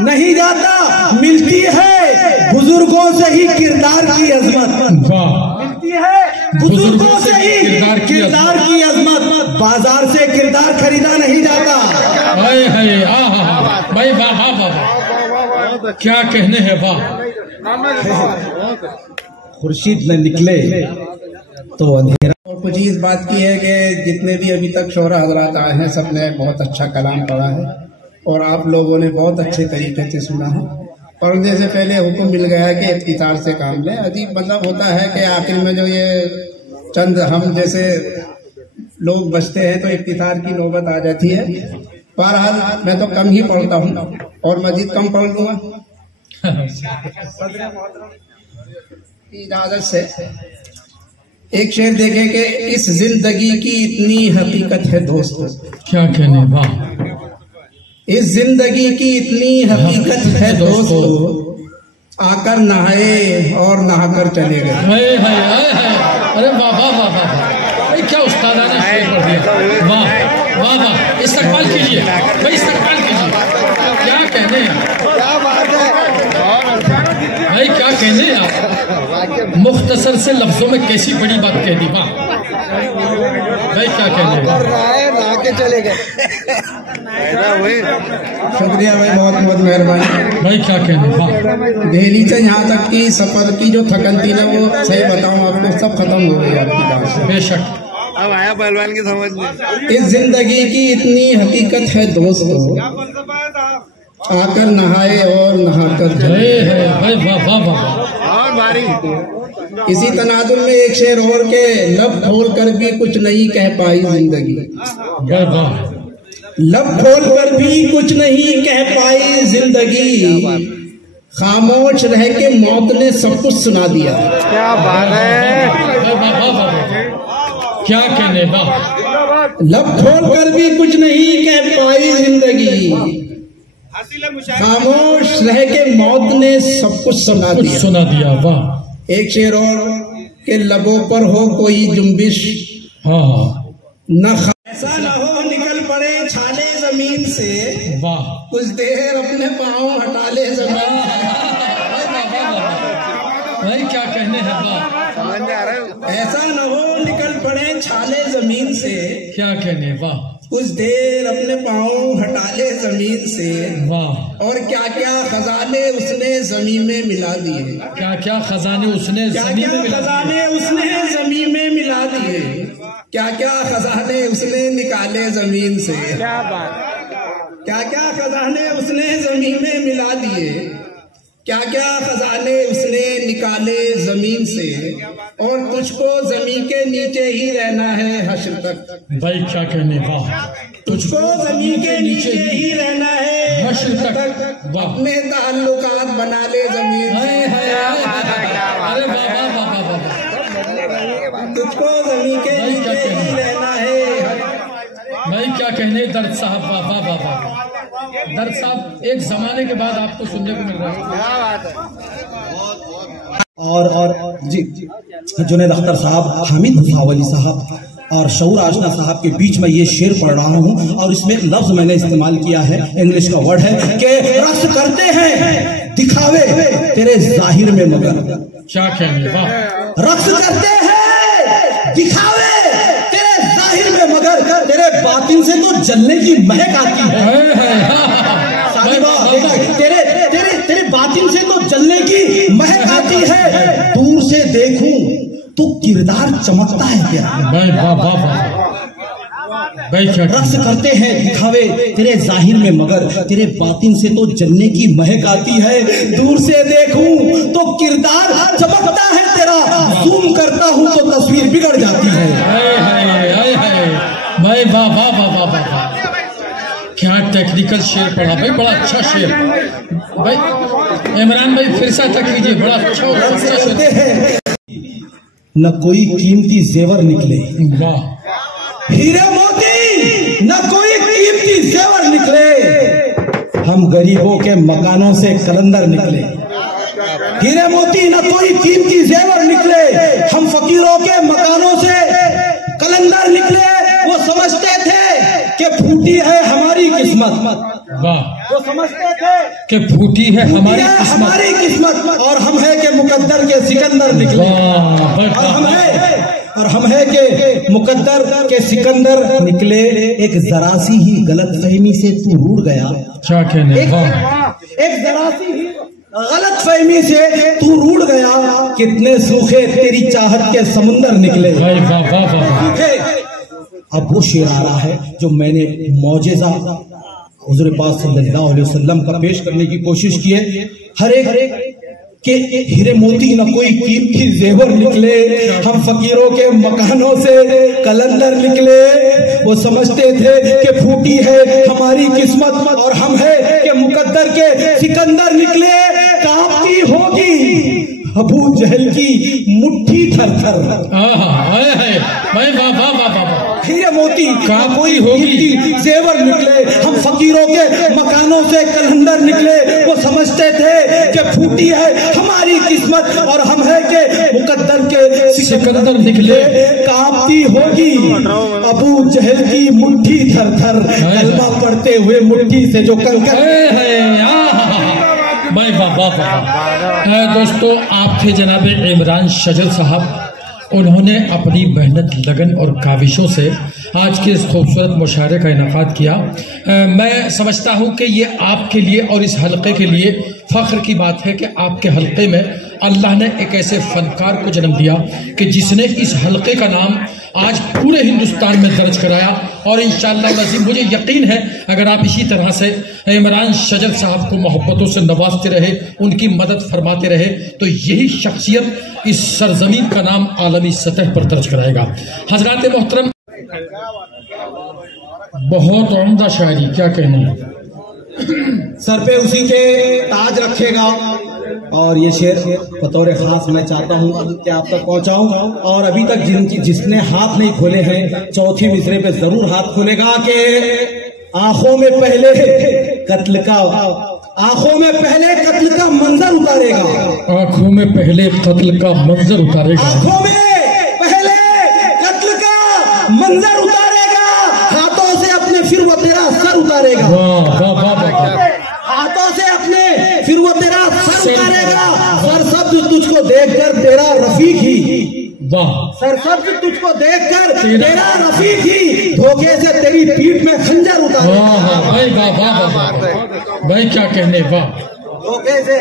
नहीं जाता। मिलती है बुजुर्गों से ही किरदार की अजमत, मिलती है बुजुर्गों से ही किरदार की अजमत। बाजार से किरदार खरीदा नहीं जाता। भाई वाह वाह वाह, क्या कहने हैं, वाह। खुर्शीद न निकले तो अंधेरा। और कुछ इस बात की है कि जितने भी अभी तक शोरा हजरात आए हैं, सबने बहुत अच्छा कलाम पढ़ा है और आप लोगों ने बहुत अच्छे तरीके से सुना है। पढ़ने से पहले हुक्म मिल गया कि इफ्तितार से काम लें। अजीब मतलब होता है कि आखिर में जो ये चंद हम जैसे लोग बचते हैं तो इफ्तितार की नौबत आ जाती है। बहरहाल मैं तो कम ही पढ़ता हूँ और मजीद कम पढ़ लूँगा इजाजत से। एक शेर देखे कि इस जिंदगी की इतनी हकीकत है दोस्तों। क्या कहने, वाह। इस जिंदगी की इतनी हकीकत है दोस्तों, आकर नहाए और नहाकर चले गए। अरे वाह वाह वाह वाह, क्या उस्तादाना शेर पढ़ दिया, वाह वाह वाह। इस्तकबाल कीजिए भाई, इस्तकबाल कीजिए। क्या कहने हैं, क्या बात है भाई, क्या कहने हैं आप। मुख्तसर से लफ्जों में कैसी बड़ी बात कह दी, वाह भाई। क्या कहने हैं, चले गए। शुक्रिया भाई, बहुत बहुत मेहरबानी भाई। क्या कहने, वाह। दिल्ली से यहाँ तक की सफर की जो थकन थी ना, वो सही बताऊँ आपको सब खत्म हो गई आपकी बात से। बेशक अब आया पहलवान की समझ में। इस जिंदगी की इतनी हकीकत है दोस्तों, आकर नहाए और नहाकर चले। भाई वाह वाह वाह। इसी तनाजुल में एक शेर और के लब खोल कर भी कुछ नहीं कह पाई जिंदगी। लब खोल कर भी कुछ नहीं कह पाई जिंदगी, खामोश रह के मौत ने सब कुछ सुना दिया। क्या बात है, क्या कहने, वाह। लब खोल कर भी कुछ नहीं कह पाई जिंदगी, खामोश रह के मौत ने सब कुछ सुना दिया, वाह। एक शेर और के लबों पर हो कोई जुम्बिश, न ऐसा न हो निकल पड़े छाले जमीन से, वाह। कुछ देर अपने पाँव हटा ले जमीन। भाई क्या कहने हैं, वाह। ऐसा न हो निकल पड़े छाले जमीन से, क्या कहने, वाह। कुछ देर अपने पाँव हटा ले जमीन से, वाह, और क्या क्या खजाने उसने जमीन में मिला दिए, क्या क्या खजाने उसने जमीन में खजाने उसने जमीन में मिला दिए, क्या क्या खजाने उसने निकाले जमीन से, क्या बात, क्या क्या खजाने उसने जमीन में मिला दिए, क्या क्या खजाने उसने निकाले जमीन से, और तुझको जमीन के नीचे ही रहना है हश्र तक। भाई क्या कहने, वाह, तुझको जमीन के नीचे ही रहना है हश्र तक, वाह, अपने ताल्लुकात बना ले जमीन से। अरे वाह वाह वाह वाह वाह, तुझको जमीन के नीचे ही रहना है। भाई क्या कहने दर्द साहब, वाह वाह वाह वाह, दर्द साहब एक जमाने के बाद आपको सुनने को मिल रहा है। और जी जुनैद अख्तर साहब, हामिद भुसावली साहब और शऊर आशना साहब के बीच में ये शेर पढ़ रहा हूँ, और इसमें एक लफ्ज मैंने इस्तेमाल किया है, इंग्लिश का वर्ड है कि रक्स करते हैं दिखावे तेरे जाहिर में मगर। क्या कहने, वाह, रक्स करते हैं दिखावे तेरे जाहिर में मगर, तेरे बातिन से तो जलने की महक आती है। तेरे तेरे तेरे बातिन से तो जलने की महक आती है, दूर से देखूं तो किरदार चमकता है क्या। रक्स करते हैं दिखावे तेरे जाहिर में मगर, तेरे बातिन से तो जलने की महक आती है, दूर से देखूं तो किरदार चमकता है तेरा, जूम करता हूं तो तस्वीर बिगड़ जाती है। भाई वाह वाह वाह वाह वाह, क्या टेक्निकल शेर पढ़ा भाई, बड़ा अच्छा शेर भाई। इमरान भाई फिर से तक कीजिए, बड़ा अच्छा और अच्छा शेर। न कोई कीमती जेवर निकले, वाह, हीरे मोती न कोई कीमती जेवर निकले, हम गरीबों के मकानों से कलंदर निकले। हीरे मोती न कोई कीमती जेवर निकले, हम फकीरों के मकानों से कलंदर निकले। वो समझते थे कि फूटी है हमारी किस्मत, वाह, वो समझते थे कि फूटी है हमारी किस्मत, और हम है कि मुकद्दर के सिकंदर निकले। और हम है कि मुकद्दर के सिकंदर निकले। एक जरा सी ही गलत फहमी से तू रूठ गया। क्या कहने, एक जरा सी ही गलत फहमी से तू रूठ गया, कितने सूखे तेरी चाहत के समुंदर निकले। अब वो शेर आ रहा है जो मैंने मौजेजा हुजूर पाक सल्लल्लाहु अलैहि वसल्लम का पेश करने की कोशिश की है। हर एक के हीरे मोती न कोई कीमती जेवर निकले, हम फकीरों के मकानों से कलंदर निकले। वो समझते थे कि फूटी है हमारी किस्मत, और हम है कि मुकद्दर के सिकंदर निकले। कांपती होगी अबू जहल की मुट्ठी थर थर। हीरे मोती का कोई होगी जेवर निकले, हम फकीरों के मकानों से कलंदर निकले। वो समझते थे कि फूटी है हमारी किस्मत, और हम है कि मुकद्दर के सिकंदर निकले। कांपती होगी अबू जहल की मुट्ठी थर थर, कलमा पढ़ते हुए मुट्ठी से जो कंकर। भाई वाह वाह वाह। दोस्तों, आप थे जनाब इमरान शजल साहब। उन्होंने अपनी मेहनत, लगन और काविशों से आज के इस खूबसूरत मुशायरे का इनेकाद किया। मैं समझता हूँ कि ये आपके लिए और इस हल्के के लिए फ़ख्र की बात है कि आपके हल्के में अल्लाह ने एक ऐसे फनकार को जन्म दिया कि जिसने इस हल्के का नाम आज पूरे हिंदुस्तान में दर्ज कराया। और इंशाअल्लाह नज़ीम, मुझे यकीन है अगर आप इसी तरह से इमरान शजल साहब को मोहब्बतों से नवाजते रहे, उनकी मदद फरमाते रहे, तो यही शख्सियत इस सरजमीन का नाम आलमी सतह पर दर्ज कराएगा। हजरात मोहतरम, बहुत उम्दा शायरी, क्या कहने। सर पे उसी के ताज रखेगा, और ये शेर बतौर खास मैं चाहता हूँ कि आप तक पहुँचाऊँ। और अभी तक जिसने हाथ नहीं खोले हैं, चौथे मिसरे पे जरूर हाथ खोलेगा कि आंखों में पहले कत्ल का मंजर उतारेगा। आंखों में पहले कत्ल का मंजर उतारेगा। आंखों में पहले कत्ल का मंजर उतारेगा, हाथों से अपने फिर वो तेरा सर उतारेगा। हाथों से अपने फिर वो तेरा सर उतारेगा। सरसब्ज तुझको देखकर तेरा रफीक ही, वाह, सरसब्ज तुझको देखकर तेरा रफीक ही धोखे से तेरी पीठ में खंजर उतारे। भाई वाह वाह वाह भाई, क्या कहने, वाह धोखे से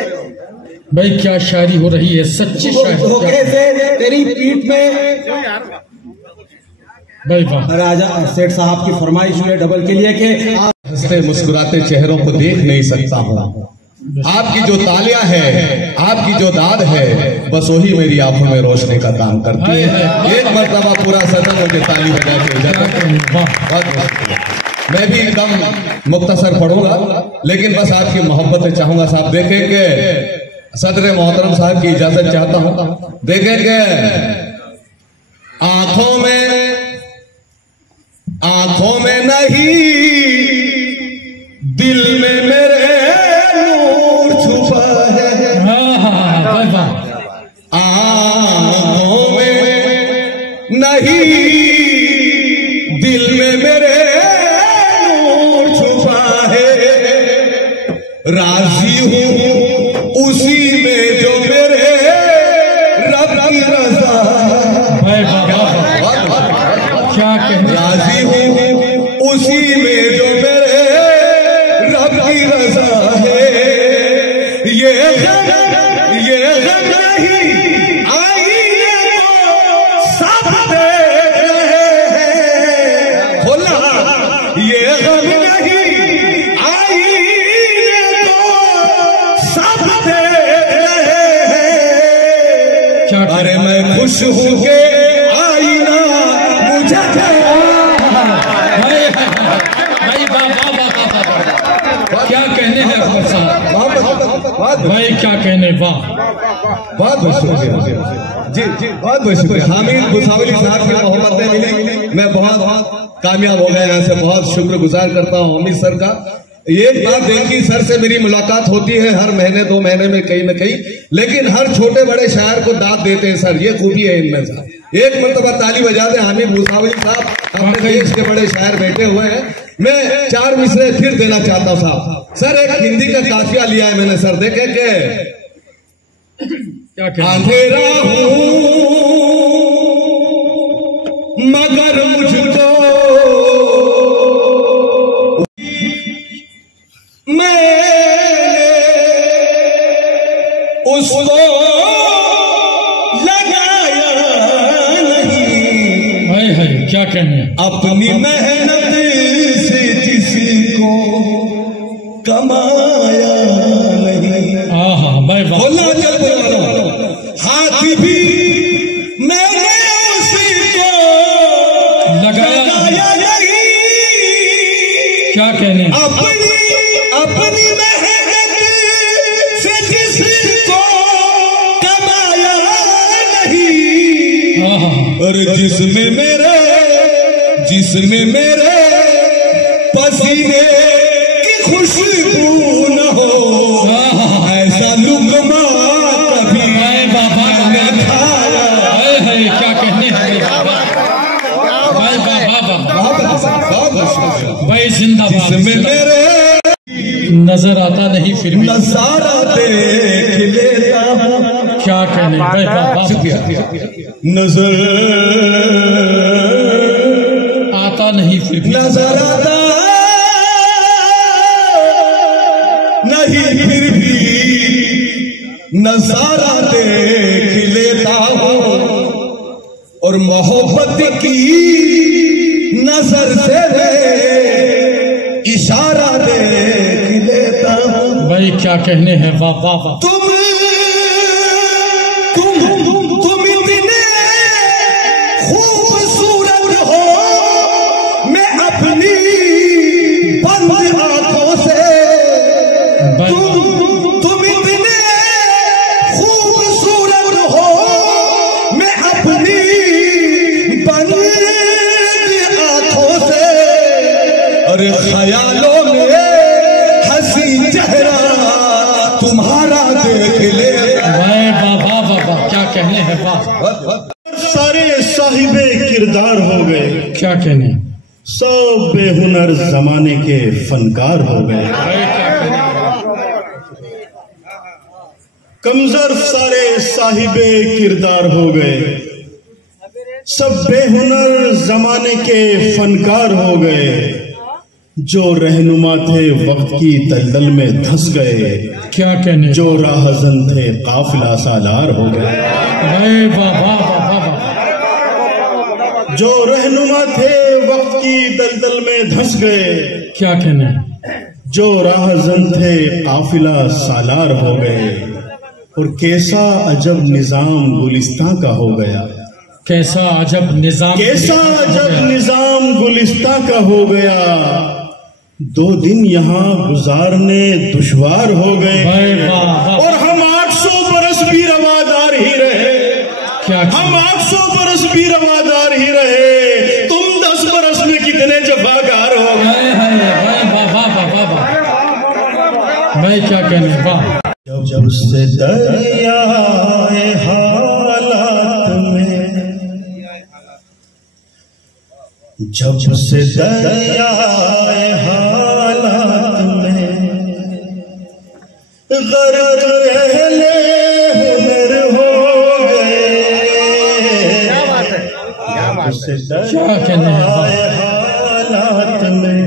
भाई, क्या शायरी हो रही है, सच्ची शायरी। धोखे से तेरी पीठ में भाई वाह। राजा सेठ साहब की फरमाइश हुई डबल के लिए कि हंसते मुस्कुराते चेहरों को देख नहीं सकता हूँ। आपकी जो तालियां है, आपकी जो दाद है, बस वही मेरी आंखों में रोशनी का काम करती है। एक मरतबा पूरा सदन मुझे ताली बजा के इजाजत। मैं भी एकदम मुख्तसर पढ़ूंगा, लेकिन बस आपकी मोहब्बतें चाहूंगा साहब। देखें कि सदर मोहतरम साहब की इजाजत चाहता हूं। देखें कि आंखों में नहीं दिल में मेरे नूर छुपा है। आंखों में नहीं दिल में मेरे नूर छुपा है। राजी हूँ उसी में जो मेरे रब की रज़ा। क्या कहने, राजी हूँ उसी में जो मेरे रब की रज़ा है। ये गम नहीं आईने को सब देख रहे हैं। बोला ये गम नहीं आईने को सब देख रहे हैं। अरे मैं खुश हूँ के आईना मुझे क्या कहने हैं अकबर साहब, भाई क्या कहने, वाह बहुत बहुत शुक्रिया जी जी, बहुत बहुत शुक्रिया। हामिद भुसावली साहब की मोहब्बतें मिली, मैं बहुत कामयाब हो गया। यहाँ से बहुत शुक्रगुजार करता हूँ हामिद सर का। एक बात देखिए, सर से मेरी मुलाकात होती है हर महीने 2 महीने में कहीं न कहीं, लेकिन हर छोटे बड़े शायर को दाद देते हैं सर, ये खूबी है इनमें साहब। एक मरतबा ताली बजा दे हामिद भुसावली साहब, अपने देश के बड़े शायर बैठे हुए हैं। मैं 4 मिसरे फिर देना चाहता हूँ साहब। सर एक हिंदी का काफिया लिया है मैंने सर, देखे के अंधेरा हूँ मगर मुझको उसको लगाया नहीं। हाय हाय, क्या कहने, अपनी मेहनत से जिसको कमाया नहीं। भाई बोला चल हाथ भी मैंने उसको लगाया नहीं। क्या कहने, अपनी मेहनत से जिसको कमाया नहीं। और जिसमें मेरे पसीने की खुशबू न हो, ऐसा लुक़मा कभी बाबा ने खाया। क्या कहने हैं भाई, भाई जिंदाबाद। जिसमें मेरे नजर आता नहीं फिर भी नजारा देख लेता हूँ। क्या कहने भाई, नजर आता नहीं फिर भी नजर आता नहीं फिर भी नजारा देख लेता हूँ। और मोहब्बत की नजर से मैं इशारा देख लेता हूँ। भाई क्या कहने हैं, वाह वाह वाह। तुम इतने खूबसूरत हो, मैं अपनी बंद आंखों से। तुम इतने खूबसूरत हो, मैं अपनी बंद आंखों से। और ख्यालों में हंसी चेहरा तुम्हारा देख ले। वाह वाह, क्या कहने हैं, वाह। सारे साहिबे किरदार हो गए, क्या कहने, सब बेहुनर जमाने के फनकार हो गए। कमजोर सारे साहिबे किरदार हो गए, सब बेहुनर जमाने के फनकार हो गए, जो रहनुमा थे वक्त की दलदल में धंस गए। क्या कहने, जो राहजन थे काफिला सालार हो गए। जो रहनुमा थे वक्त की दलदल में धंस गए। क्या कहने, जो राहजन थे काफिला सालार हो गए। और कैसा अजब निजाम गुलिस्तां का हो गया। कैसा अजब निजाम, कैसा अजब निजाम गुलिस्तां का हो गया। 2 दिन यहाँ गुजारने दुश्वार हो गए। और हम 800 बरस भी रवादार ही रहे। क्या हम 800 बरस भी रवादार ही रहे। तुम 10 बरस में कितने जफाकार हो गए। भाई क्या कहने, वाह। जब से दरियाए हालात में, जब से दरियाए हालात में गर्क अहले हुनर हो गए। जब से दरियाए हालात में,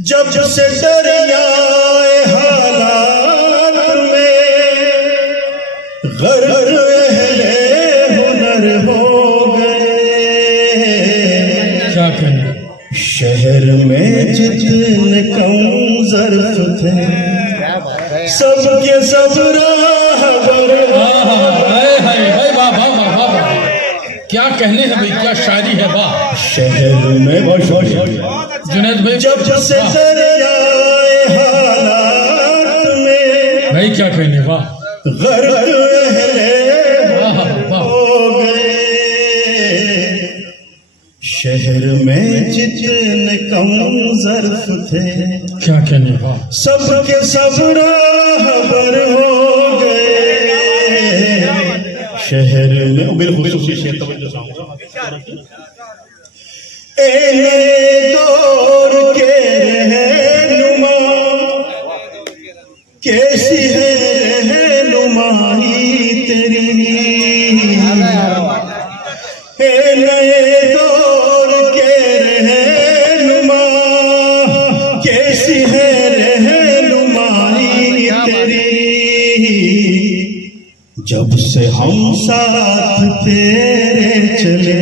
जब से दरियाए हालात में गर्क अहले हुनर हो गए। क्या कहने, शहर में जितने कम ज़र्फ थे सबके सब राहबर। क्या कहने हैं भाई, क्या शायरी है, वाह। शहर में जुनैद भाई, जब से दरियाए हालात में भाई क्या कहने, वाह। गर्क अहले हो गए। शहर में जितने कम ज़र्फ थे क्या कहने, वाह। सबके सब राहबर हो गए। शहर में बिल्कुल दौर के रहनुमा कैसी है रहनुमाई तेरी। नए दौर के रहनुमा कैसी है रहनुमाई तेरी। जब से हम साथ तेरे चले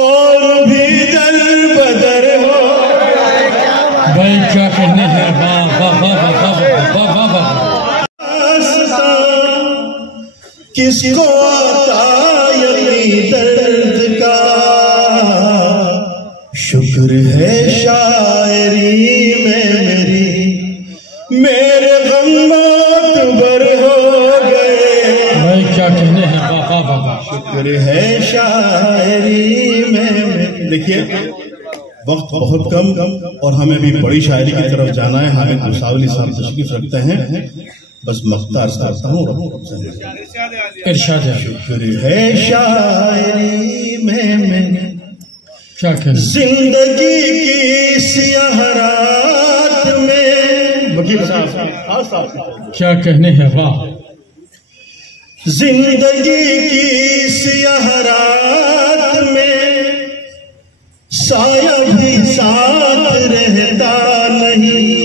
और भी दल बदर हो। भाई क्या कहने हैं, वाह वाह वाह वाह वाह वाह। किसको आता यही दर्द का, शुक्र है शायरी में मेरे गम मातबर हो गए। भाई क्या कहने हैं, वाह वाह वाह। शुक्र है शायरी में। देखिए वक्त बहुत कम और हमें भी बड़ी शायरी की तरफ जाना है। हामिद भूसावली साहब तशरीफ रखते हैं, बस मख्ता अर्ज करता हूँ। इरशाद है। शुक्र है शायरी में क्या कहने, जिंदगी की सियाह रात में। वकील साहब क्या कहने हैं, वाह। जिंदगी की सियाह रात में साया भी साथ रहता नहीं।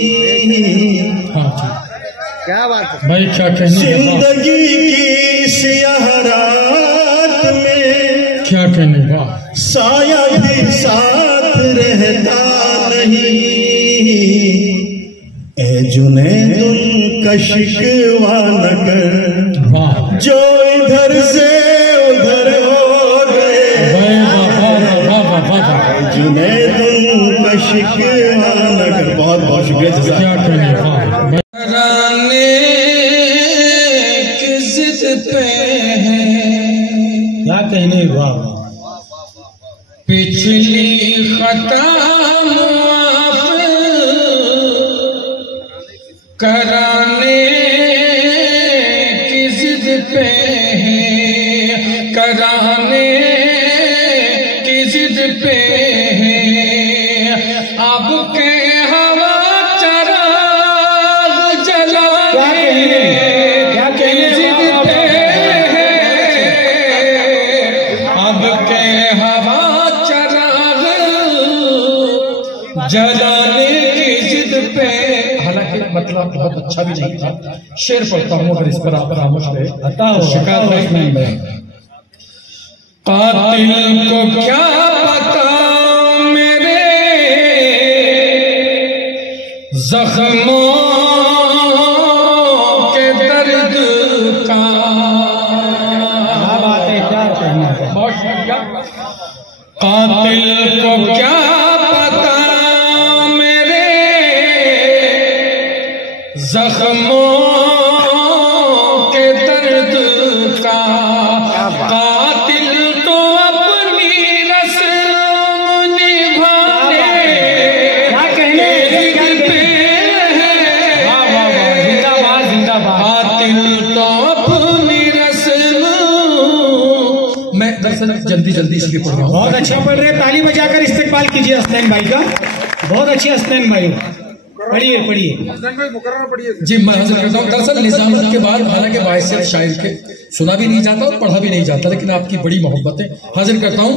क्या बात है भाई, क्या कहने, जिंदगी की सियाह रात में क्या कहने, वाह। साया भी साथ रहता नहीं। ए जुनैद उनका शिकवा न कर, वाह। जो इधर से उधर हो गए। जुनैद उनका शिकवा न कर। बहुत बहुत शुक्रिया। क्या कहने, वाह। किस जिद पे है, क्या कहने, वाह। पिछली खता माफ कराने की जिद पे है, कराने की जिद पे है। अब के हवा चराग जलाने की जिद पे है। अखलाक बहुत अच्छा भी नहीं था। शेर पढ़ता हूँ, अगर इस पर आप परामर्श रहे तो शिकायत नहीं है। कातिल को क्या पता मेरे जख्मों के दर्द का। कातिल को क्या पता मेरे जख्मों के दर्द का। कातिल तो अपनी रस्म निभाने के दिल पे है। जिंदाबाद जिंदाबाद। कातिल तो अपनी रस्म। मैं दरअसल जल्दी जल्दी इसलिए पढ़ रहा हूँ। बहुत अच्छा पढ़ रहे हैं, ताली बजाकर इस्तेकबाल कीजिए हसनैन भाई का। बहुत अच्छे हसनैन भाई, पढ़िए पढ़िए। जी मैं हाजिर करता हूँ। दरअसल निजामुद्दीन के बाद हालांकि बाइसर शायर के सुना भी नहीं जाता और पढ़ा भी नहीं जाता, लेकिन आपकी बड़ी मोहब्बत है, हाजिर करता हूँ।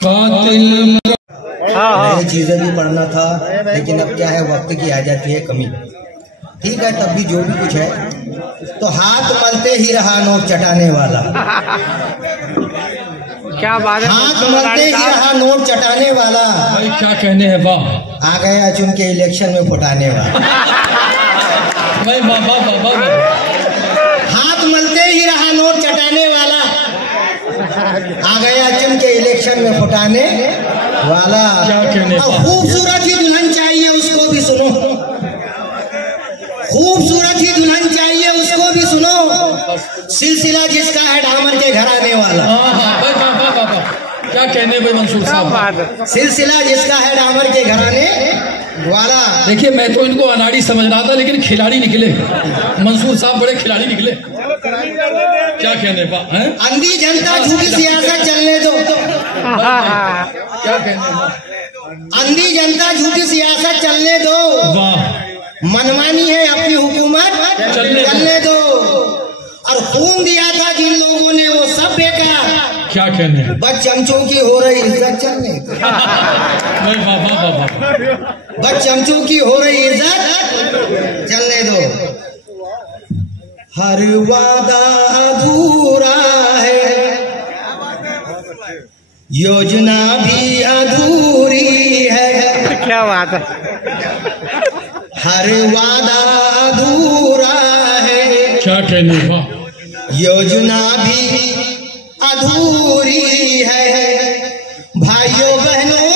कातिल नई चीजें भी पढ़ना था, लेकिन अब क्या है, वक्त की आ जाती है कमी। ठीक है, तब भी जो भी कुछ है, तो हाथ मलते ही रहा नोट चटाने वाला। क्या बात है, हाथ मलते ही रहा नोट चटाने वाला। भाई क्या कहने हैं, वाह। आ गया चुन के इलेक्शन में फुटाने वाला। भाई वाह वाह वाह वाह। हाथ मलते ही रहा नोट चटाने वाला, आ गया चुन के इलेक्शन में फुटाने वाला। क्या कहने। और खूबसूरत ही दुल्हन चाहिए उसको भी सुनो, खूबसूरत ही दुल्हन चाहिए उसको भी सुनो, सिलसिला जिसका है डामर के घराने वाला। क्या कहने भाई मंसूर साहब, सिलसिला जिसका है डामर के घराने वाला। देखिए मैं तो इनको अनाड़ी समझ रहा था, लेकिन खिलाड़ी निकले मंसूर साहब, बड़े खिलाड़ी निकले। क्या कहने बा हैं? अंधी जनता झूठी सियासत चलने दो। क्या कहने, अंधी जनता झूठी सियासत चलने दो। वाह। मनमानी है अपनी हुकूमत चलने दो। और खून दिया था जिन लोगों ने वो सब बेकार। क्या कहने, बस चमचों की हो रही इज्जत चलने दो। बस चमचों की हो रही इज्जत चलने दो। हर वादा अधूरा है, योजना भी अधूरी है। क्या बात है। हर वादा अधूरा है, क्या कहने, वाह। योजना भी अधूरी है। भाइयों बहनों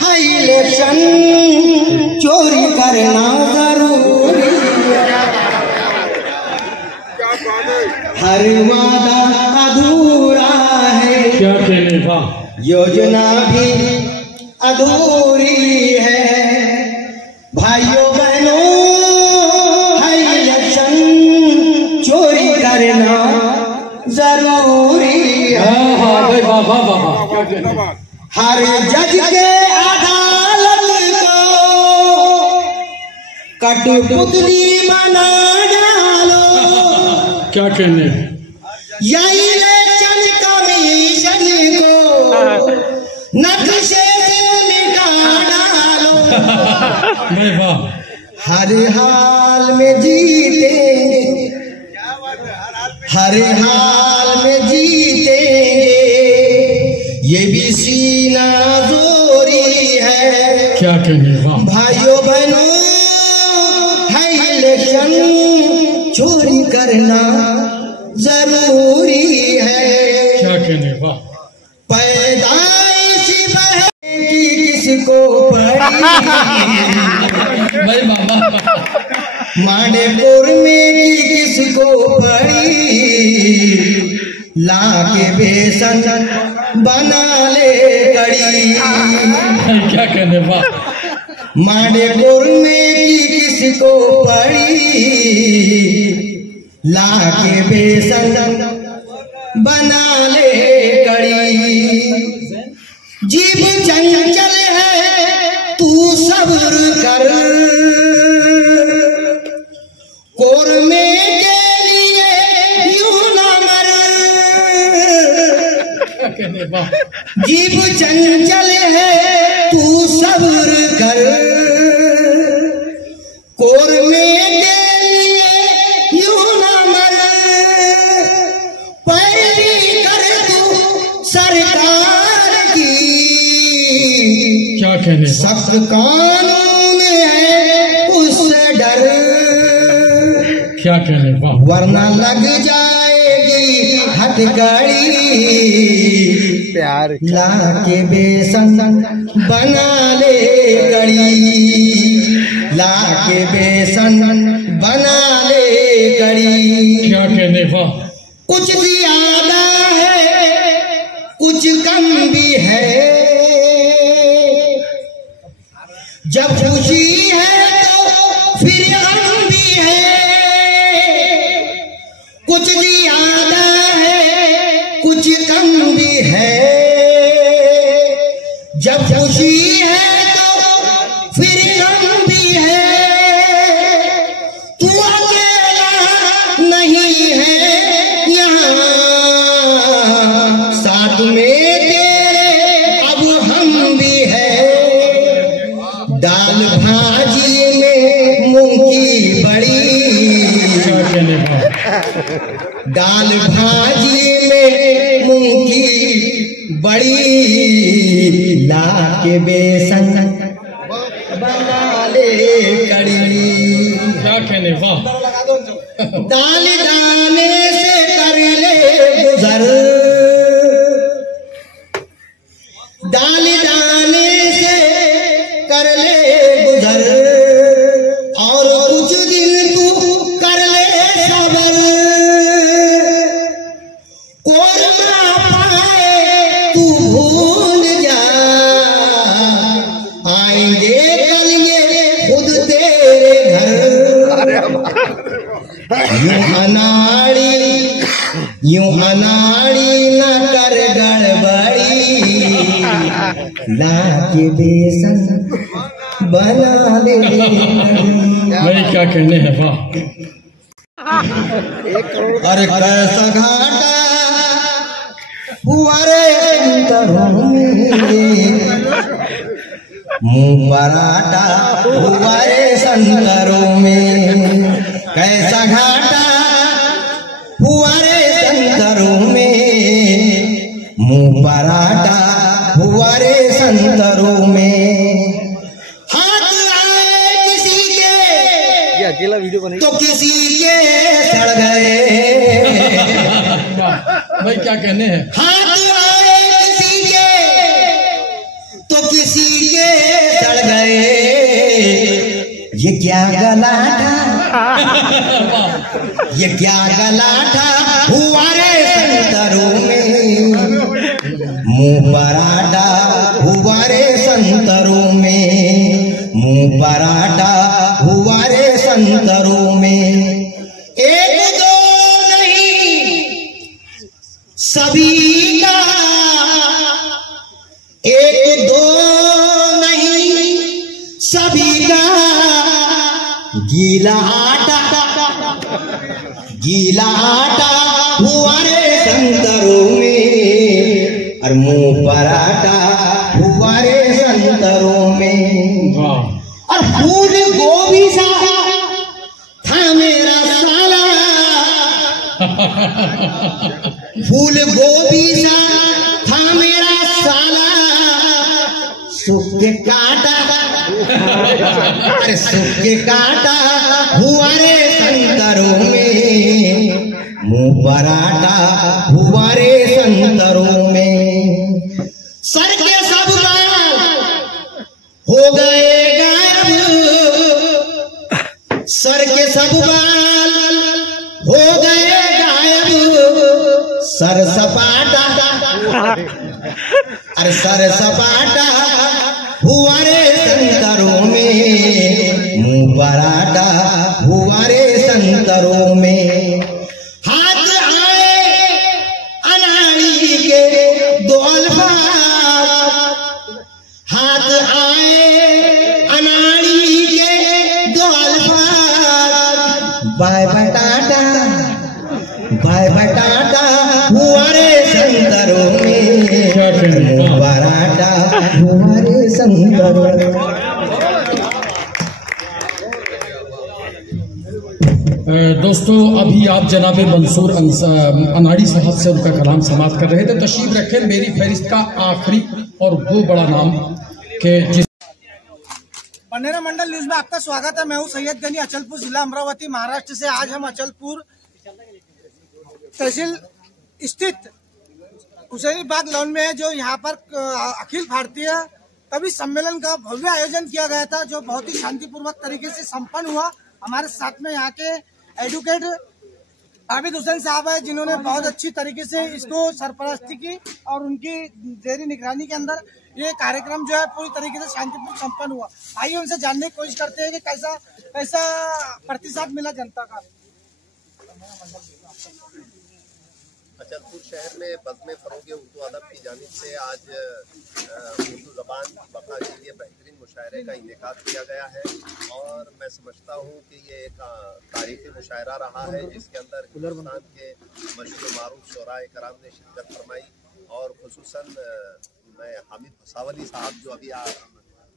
है इलेक्शन चोरी करना जरूरी है। हर वादा अधूरा है, क्या कहने, वाह। योजना भी अधूरी है। भाइयों बहनों है इलेक्शन चोरी करना जरूरी है। हर जज के अदालत को कठपुतली बना डालो। क्या कहने, या इलेक्शन कमीशन को नक्शे से निकाल डालो। हर हाल में जीतेंगे, हर हाल में जीतेंगे, ये भी सीना जोरी है। क्या कहने, वाह। भाइयों बहनों है इलेक्शन चोरी करना जरूरी है। क्या कहने, वाह। पैदाइश बहन की किसको पड़ी, भाई मामा। मानेपुर में की किसको पड़ी, लाके बेसन बना ले कड़ी। क्या कहने, वाह। मानेपुर में की किसको पड़ी, लाके बेसन बना ले कड़ी। जीव चंचल है तू सब्र कर, कोरमे के लिए यूं न मर। जीव चंचल है तू सब्र कर, कहने, सख्त कानून है उससे डर, क्या कहने, वाह, वरना लग जाएगी हथकड़ी, प्यार ला के बेसन बना ले कड़ी, ला के बेसन बना ले कड़ी। क्या कहने, वाह, कुछ ज्यादा है कुछ कम भी है, जब खुशी है तो फिर गम भी है, कुछ ज्यादा है कुछ कम भी है, जब खुशी है तो फिर गम भी है, तू अकेला नहीं है यहाँ, साथ में तेरे अब हम भी है, दाल भाजी में मूंग की बड़ी, दाल भाजी में मूंग की बड़ी, ला के बेसन बना ले कड़ी। क्या कहने, वाह, दाल दाने से कर ले गुजर, दाल दाने से कर ले गुजर, और कुछ दिन तू कर ले सबर, कोई ना पाए तू भूल जा, आएंगे कल ये खुद तेरे घर, यूं अनाड़ी न कर गड़बड़ी, ला के बेसन बना ले। भाई क्या कहने हैं, वाह, अरे कैसा घाटा हुआ रे अंतरों में, मुंह पराठा हुआ रे संतरों में, कैसा घाटा हुआ रे संतरों में, मुंह पराठा हुआ रे संतरों में, हाथ आए किसी के अकेला वीडियो बने तो किसी के सड़ गए, भाई क्या कहने हैं, हाथ आए किसी के तो किसी के सड़ गए, ये क्या गला था, ये क्या गला था हुआ रे संतरों में, मुंह पराठा हुआ रे संतरों में, मुंह पराठा हुआ रे संतरों में, एक दो नहीं सभी का, एक दो नहीं सभी का, गीला आटा हुआ रे संतरों में, और मुंह पराठा हुआ रे संतरों में, और फूल गोभी सा था मेरा साला, फूल गोभी सा था मेरा साला, सूख के काटा, अरे सूख के काटा हुआ रे संतरों में, मुंह पराठा हुआ रे संतरों में, सर के सब बाल हो गए गायब, सर के सब बाल हो गए गायब, सर सपाटा, अरे सर सपाटा हुआ रे संतरों में, मुंह पराठा हुआ रे संतरों में, हाथ आए अनाड़ी के दो अल्फाज, हाथ आए अनाड़ी के दो अल्फाज, बाय बटाटा हुआ रे संतरों में, मुंह पराठा हुआ रे संतरों में। दोस्तों अभी आप जनाब मंसूर अनाड़ी साहब से उनका कलाम समाप्त कर रहे थे। तशरीफ रखें मेरी फहरिस्त का आखिरी और वो बड़ा नाम के जिस बडनेरा मंडल न्यूज में आपका स्वागत है। मैं हूं सैयद गनी, अचलपुर जिला अमरावती, महाराष्ट्र से। आज हम अचलपुर तहसील स्थित हुसैनी बाग लॉन में है, जो यहाँ पर अखिल भारतीय कवि सम्मेलन का भव्य आयोजन किया गया था, जो बहुत ही शांतिपूर्वक तरीके से संपन्न हुआ। हमारे साथ में यहाँ के एडवोकेट आबिद हुसैन साहब है, जिन्होंने बहुत अच्छी तरीके से इसको सरपरस्ती की और उनकी जेरी निगरानी के अंदर ये कार्यक्रम जो है पूरी तरीके से शांतिपूर्ण संपन्न हुआ। आइए उनसे जानने की कोशिश करते हैं कि कैसा प्रतिसाद मिला जनता का। अचलपुर शहर में बज़्म फ़रोग़ उर्दू अदब की जानिब से आज उर्दू ज़बान की बक़ा के लिए बेहतरीन मुशायरे का इनेकाद किया गया है और मैं समझता हूँ कि ये एक तारीख़ी मुशायरा रहा है, जिसके अंदर हिंदुस्तान के मशहूर मारूफ शोराए कराम ने शिरकत फरमाई और खुसूसन मैं हामिद भुसावली साहब जो अभी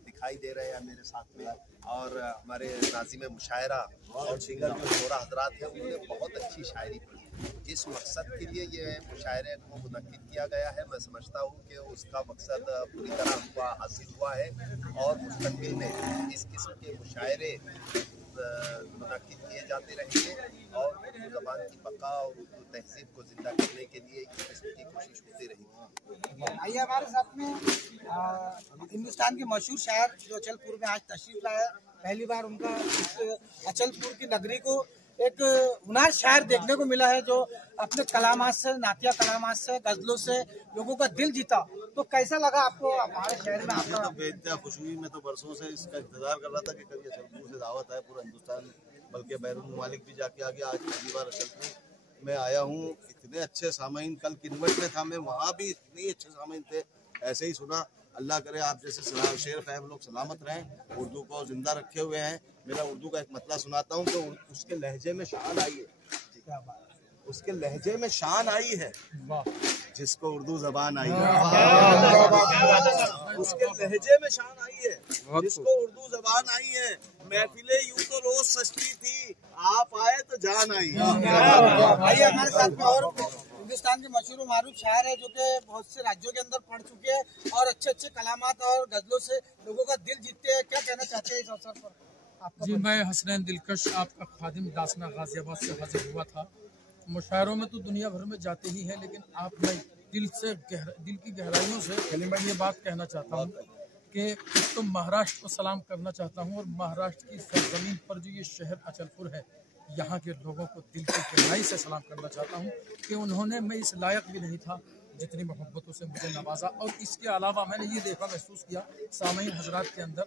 दिखाई दे रहे हैं मेरे साथ में, और हमारे नाज़िम मुशायरा और दीगर जो शोरा हजरात हैं, उन्होंने बहुत अच्छी शायरी पढ़ी। जिस मकसद के लिए ये मुशायरे को मुनक्किद किया गया है, मैं समझता हूँ कि उसका मकसद पूरी तरह हासिल हुआ है और मुस्तक़बिल में इस किस्म के मुशायरे मुनक्किद किए जाते रहेंगे और उर्दू ज़बान की बक़ा और उर्दू तहज़ीब को ज़िंदा करने के लिए इस किस्म की कोशिश होती रहेगी। आइए हमारे साथ में हिंदुस्तान के मशहूर शायर जो अचलपुर में आज तशरीफ लाया, पहली बार उनका अचलपुर की नगरी को एक हुनर शायर देखने को मिला है, जो अपने कलामात से, नातिया कलामात से, गजलों से लोगों का दिल जीता। तो कैसा लगा आपको हमारे शहर में आपका? बेहतरीन खुश हुई। मैं तो बरसों से इसका इंतजार कर रहा था कि कभी अचलपुर से दावत आए, पूरा हिंदुस्तान बल्कि बैरून ममालिक भी जाके आ गया। आज पहली बार अचलपुर में आया हूँ। इतने अच्छे सामाइन, कल किन्वट में था मैं, वहाँ भी इतने अच्छे सामाइन थे। ऐसे ही सुना। अल्लाह करे आप जैसे शेर फैम लोग सलामत रहें, उर्दू को जिंदा रखे हुए हैं। मेरा उर्दू का एक मतला सुनाता हूँ, तो उसके लहजे में शान आई है, उसके लहजे में शान आई है जिसको उर्दू जबान आई है, उसके लहजे में शान आई है जिसको उर्दू जबान आई है। महफिले यूं तो रोज सजती थी, आप आए तो जान आई। आइए हमारे साथ में और हिंदुस्तान के मशहूर मारूफ शायर है, जो कि बहुत से राज्यों के अंदर पढ़ चुके हैं और अच्छे कलामात और गजलों से लोगों का दिल जीतते हैं। क्या कहना चाहते हैं इस अवसर पर? जी, मैं हसनैन दिलकश आपका खादिम दासना गाजियाबाद से हाजिर हुआ था। मुशायरों में तो दुनिया भर में जाते ही हैं, लेकिन आप मैं दिल की गहराइयों से मैं ये बात कहना चाहता हूँ कि तो महाराष्ट्र को सलाम करना चाहता हूँ और महाराष्ट्र की सरजमीन पर जो ये शहर अचलपुर है, यहाँ के लोगों को दिल की गहराई से सलाम करना चाहता हूँ कि उन्होंने, मैं इस लायक भी नहीं था जितनी मोहब्बतों से मुझे नवाजा। और इसके अलावा मैंने ये देखा, महसूस किया सामईन हजरात के अंदर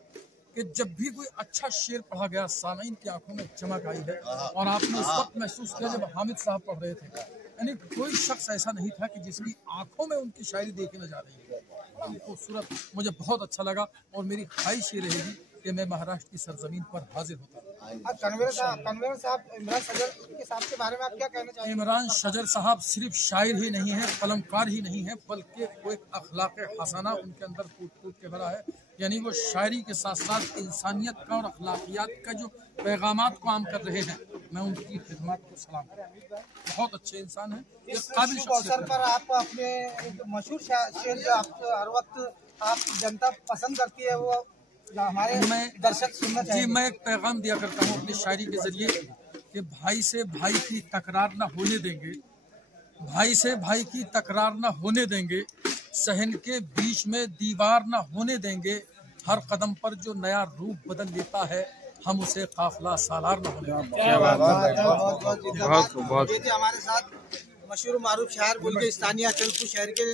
कि जब भी कोई अच्छा शेर पढ़ा गया, सामईन की आंखों में चमक आई है। और आपने उस वक्त महसूस किया जब हामिद साहब पढ़ रहे थे, यानी कोई शख्स ऐसा नहीं था कि जिसकी आंखों में उनकी शायरी देखी न जा रही है। खूबसूरत, मुझे बहुत अच्छा लगा और मेरी ख्वाहिश ये रहेगी कि मैं महाराष्ट्र की सरजमीन पर हाजिर होता। कन्वीर साहब, इमरान शजर के साहब के बारे में आप क्या कहना चाहेंगे? इमरान शजर साहब सिर्फ शायर ही नहीं है, कलमकार ही नहीं है, बल्कि वो एक अखलाक हसना उनके अंदर कूट के भरा है। यानी वो शायरी के साथ साथ इंसानियत का और अखलाकियात का जो पैगामात को आम कर रहे हैं, मैं उनकी खिदमत को सलाम करता हूं। बहुत अच्छे इंसान हैं। इस अवसर पर आप अपने मशहूर शेर जो आप हर वक्त आप जनता पसंद करती है, वो हमारे दर्शक सुनना चाहिए। जी, मैं एक पैगाम दिया करता हूँ अपनी शायरी के जरिए कि भाई से भाई की तकरार न होने देंगे, भाई से भाई की तकरार न होने देंगे, सहन के बीच में दीवार न होने देंगे। हर कदम पर जो नया रूप बदल लेता है, हम उसे काफिला सालार न होने देंगे। हमारे साथ मशहूर मारूफ शायर बोल के स्थानीय अचलपुर शहर के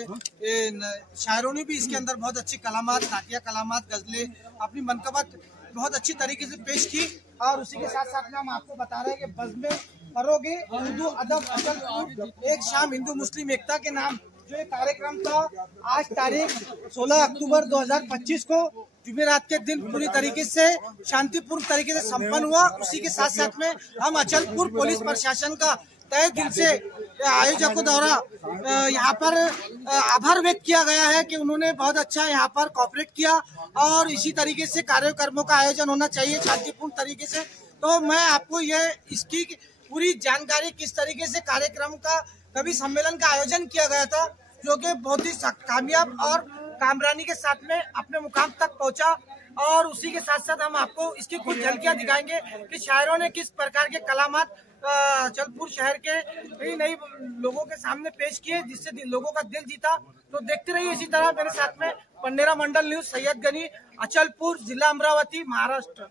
शायरों ने भी इसके अंदर बहुत अच्छी कलामात, नातिया कलामात, गजलें अपनी मनकबत बहुत अच्छी तरीके से पेश की। और उसी के साथ साथ में हम आपको बता रहे हैं कि बज़्म फ़रोग़ उर्दू अदब अचलपुर एक शाम हिंदू मुस्लिम एकता के नाम जो ये कार्यक्रम था, आज तारीख 16 अक्टूबर 2025 को जुमेरात के दिन पूरी तरीके से शांतिपूर्ण तरीके से संपन्न हुआ। उसी के साथ साथ में हम अचलपुर पुलिस प्रशासन का तहे दिल से आयोजकों द्वारा यहाँ पर आभार व्यक्त किया गया है कि उन्होंने बहुत अच्छा यहाँ पर कोऑपरेट किया और इसी तरीके से कार्यक्रमों का आयोजन होना चाहिए शांतिपूर्ण तरीके से। तो मैं आपको ये इसकी पूरी जानकारी किस तरीके से कार्यक्रम का कवि सम्मेलन का आयोजन किया गया था, जो कि बहुत ही कामयाब और कामरानी के साथ में अपने मुकाम तक पहुंचा। और उसी के साथ साथ हम आपको इसकी कुछ झलकियां दिखाएंगे कि शायरों ने किस प्रकार के कलामात अचलपुर शहर के नई लोगों के सामने पेश किए, जिससे लोगों का दिल जीता। तो देखते रहिए इसी तरह। मेरे साथ में पंडेरा मंडल न्यूज, सैयद गनी, अचलपुर, जिला अमरावती, महाराष्ट्र।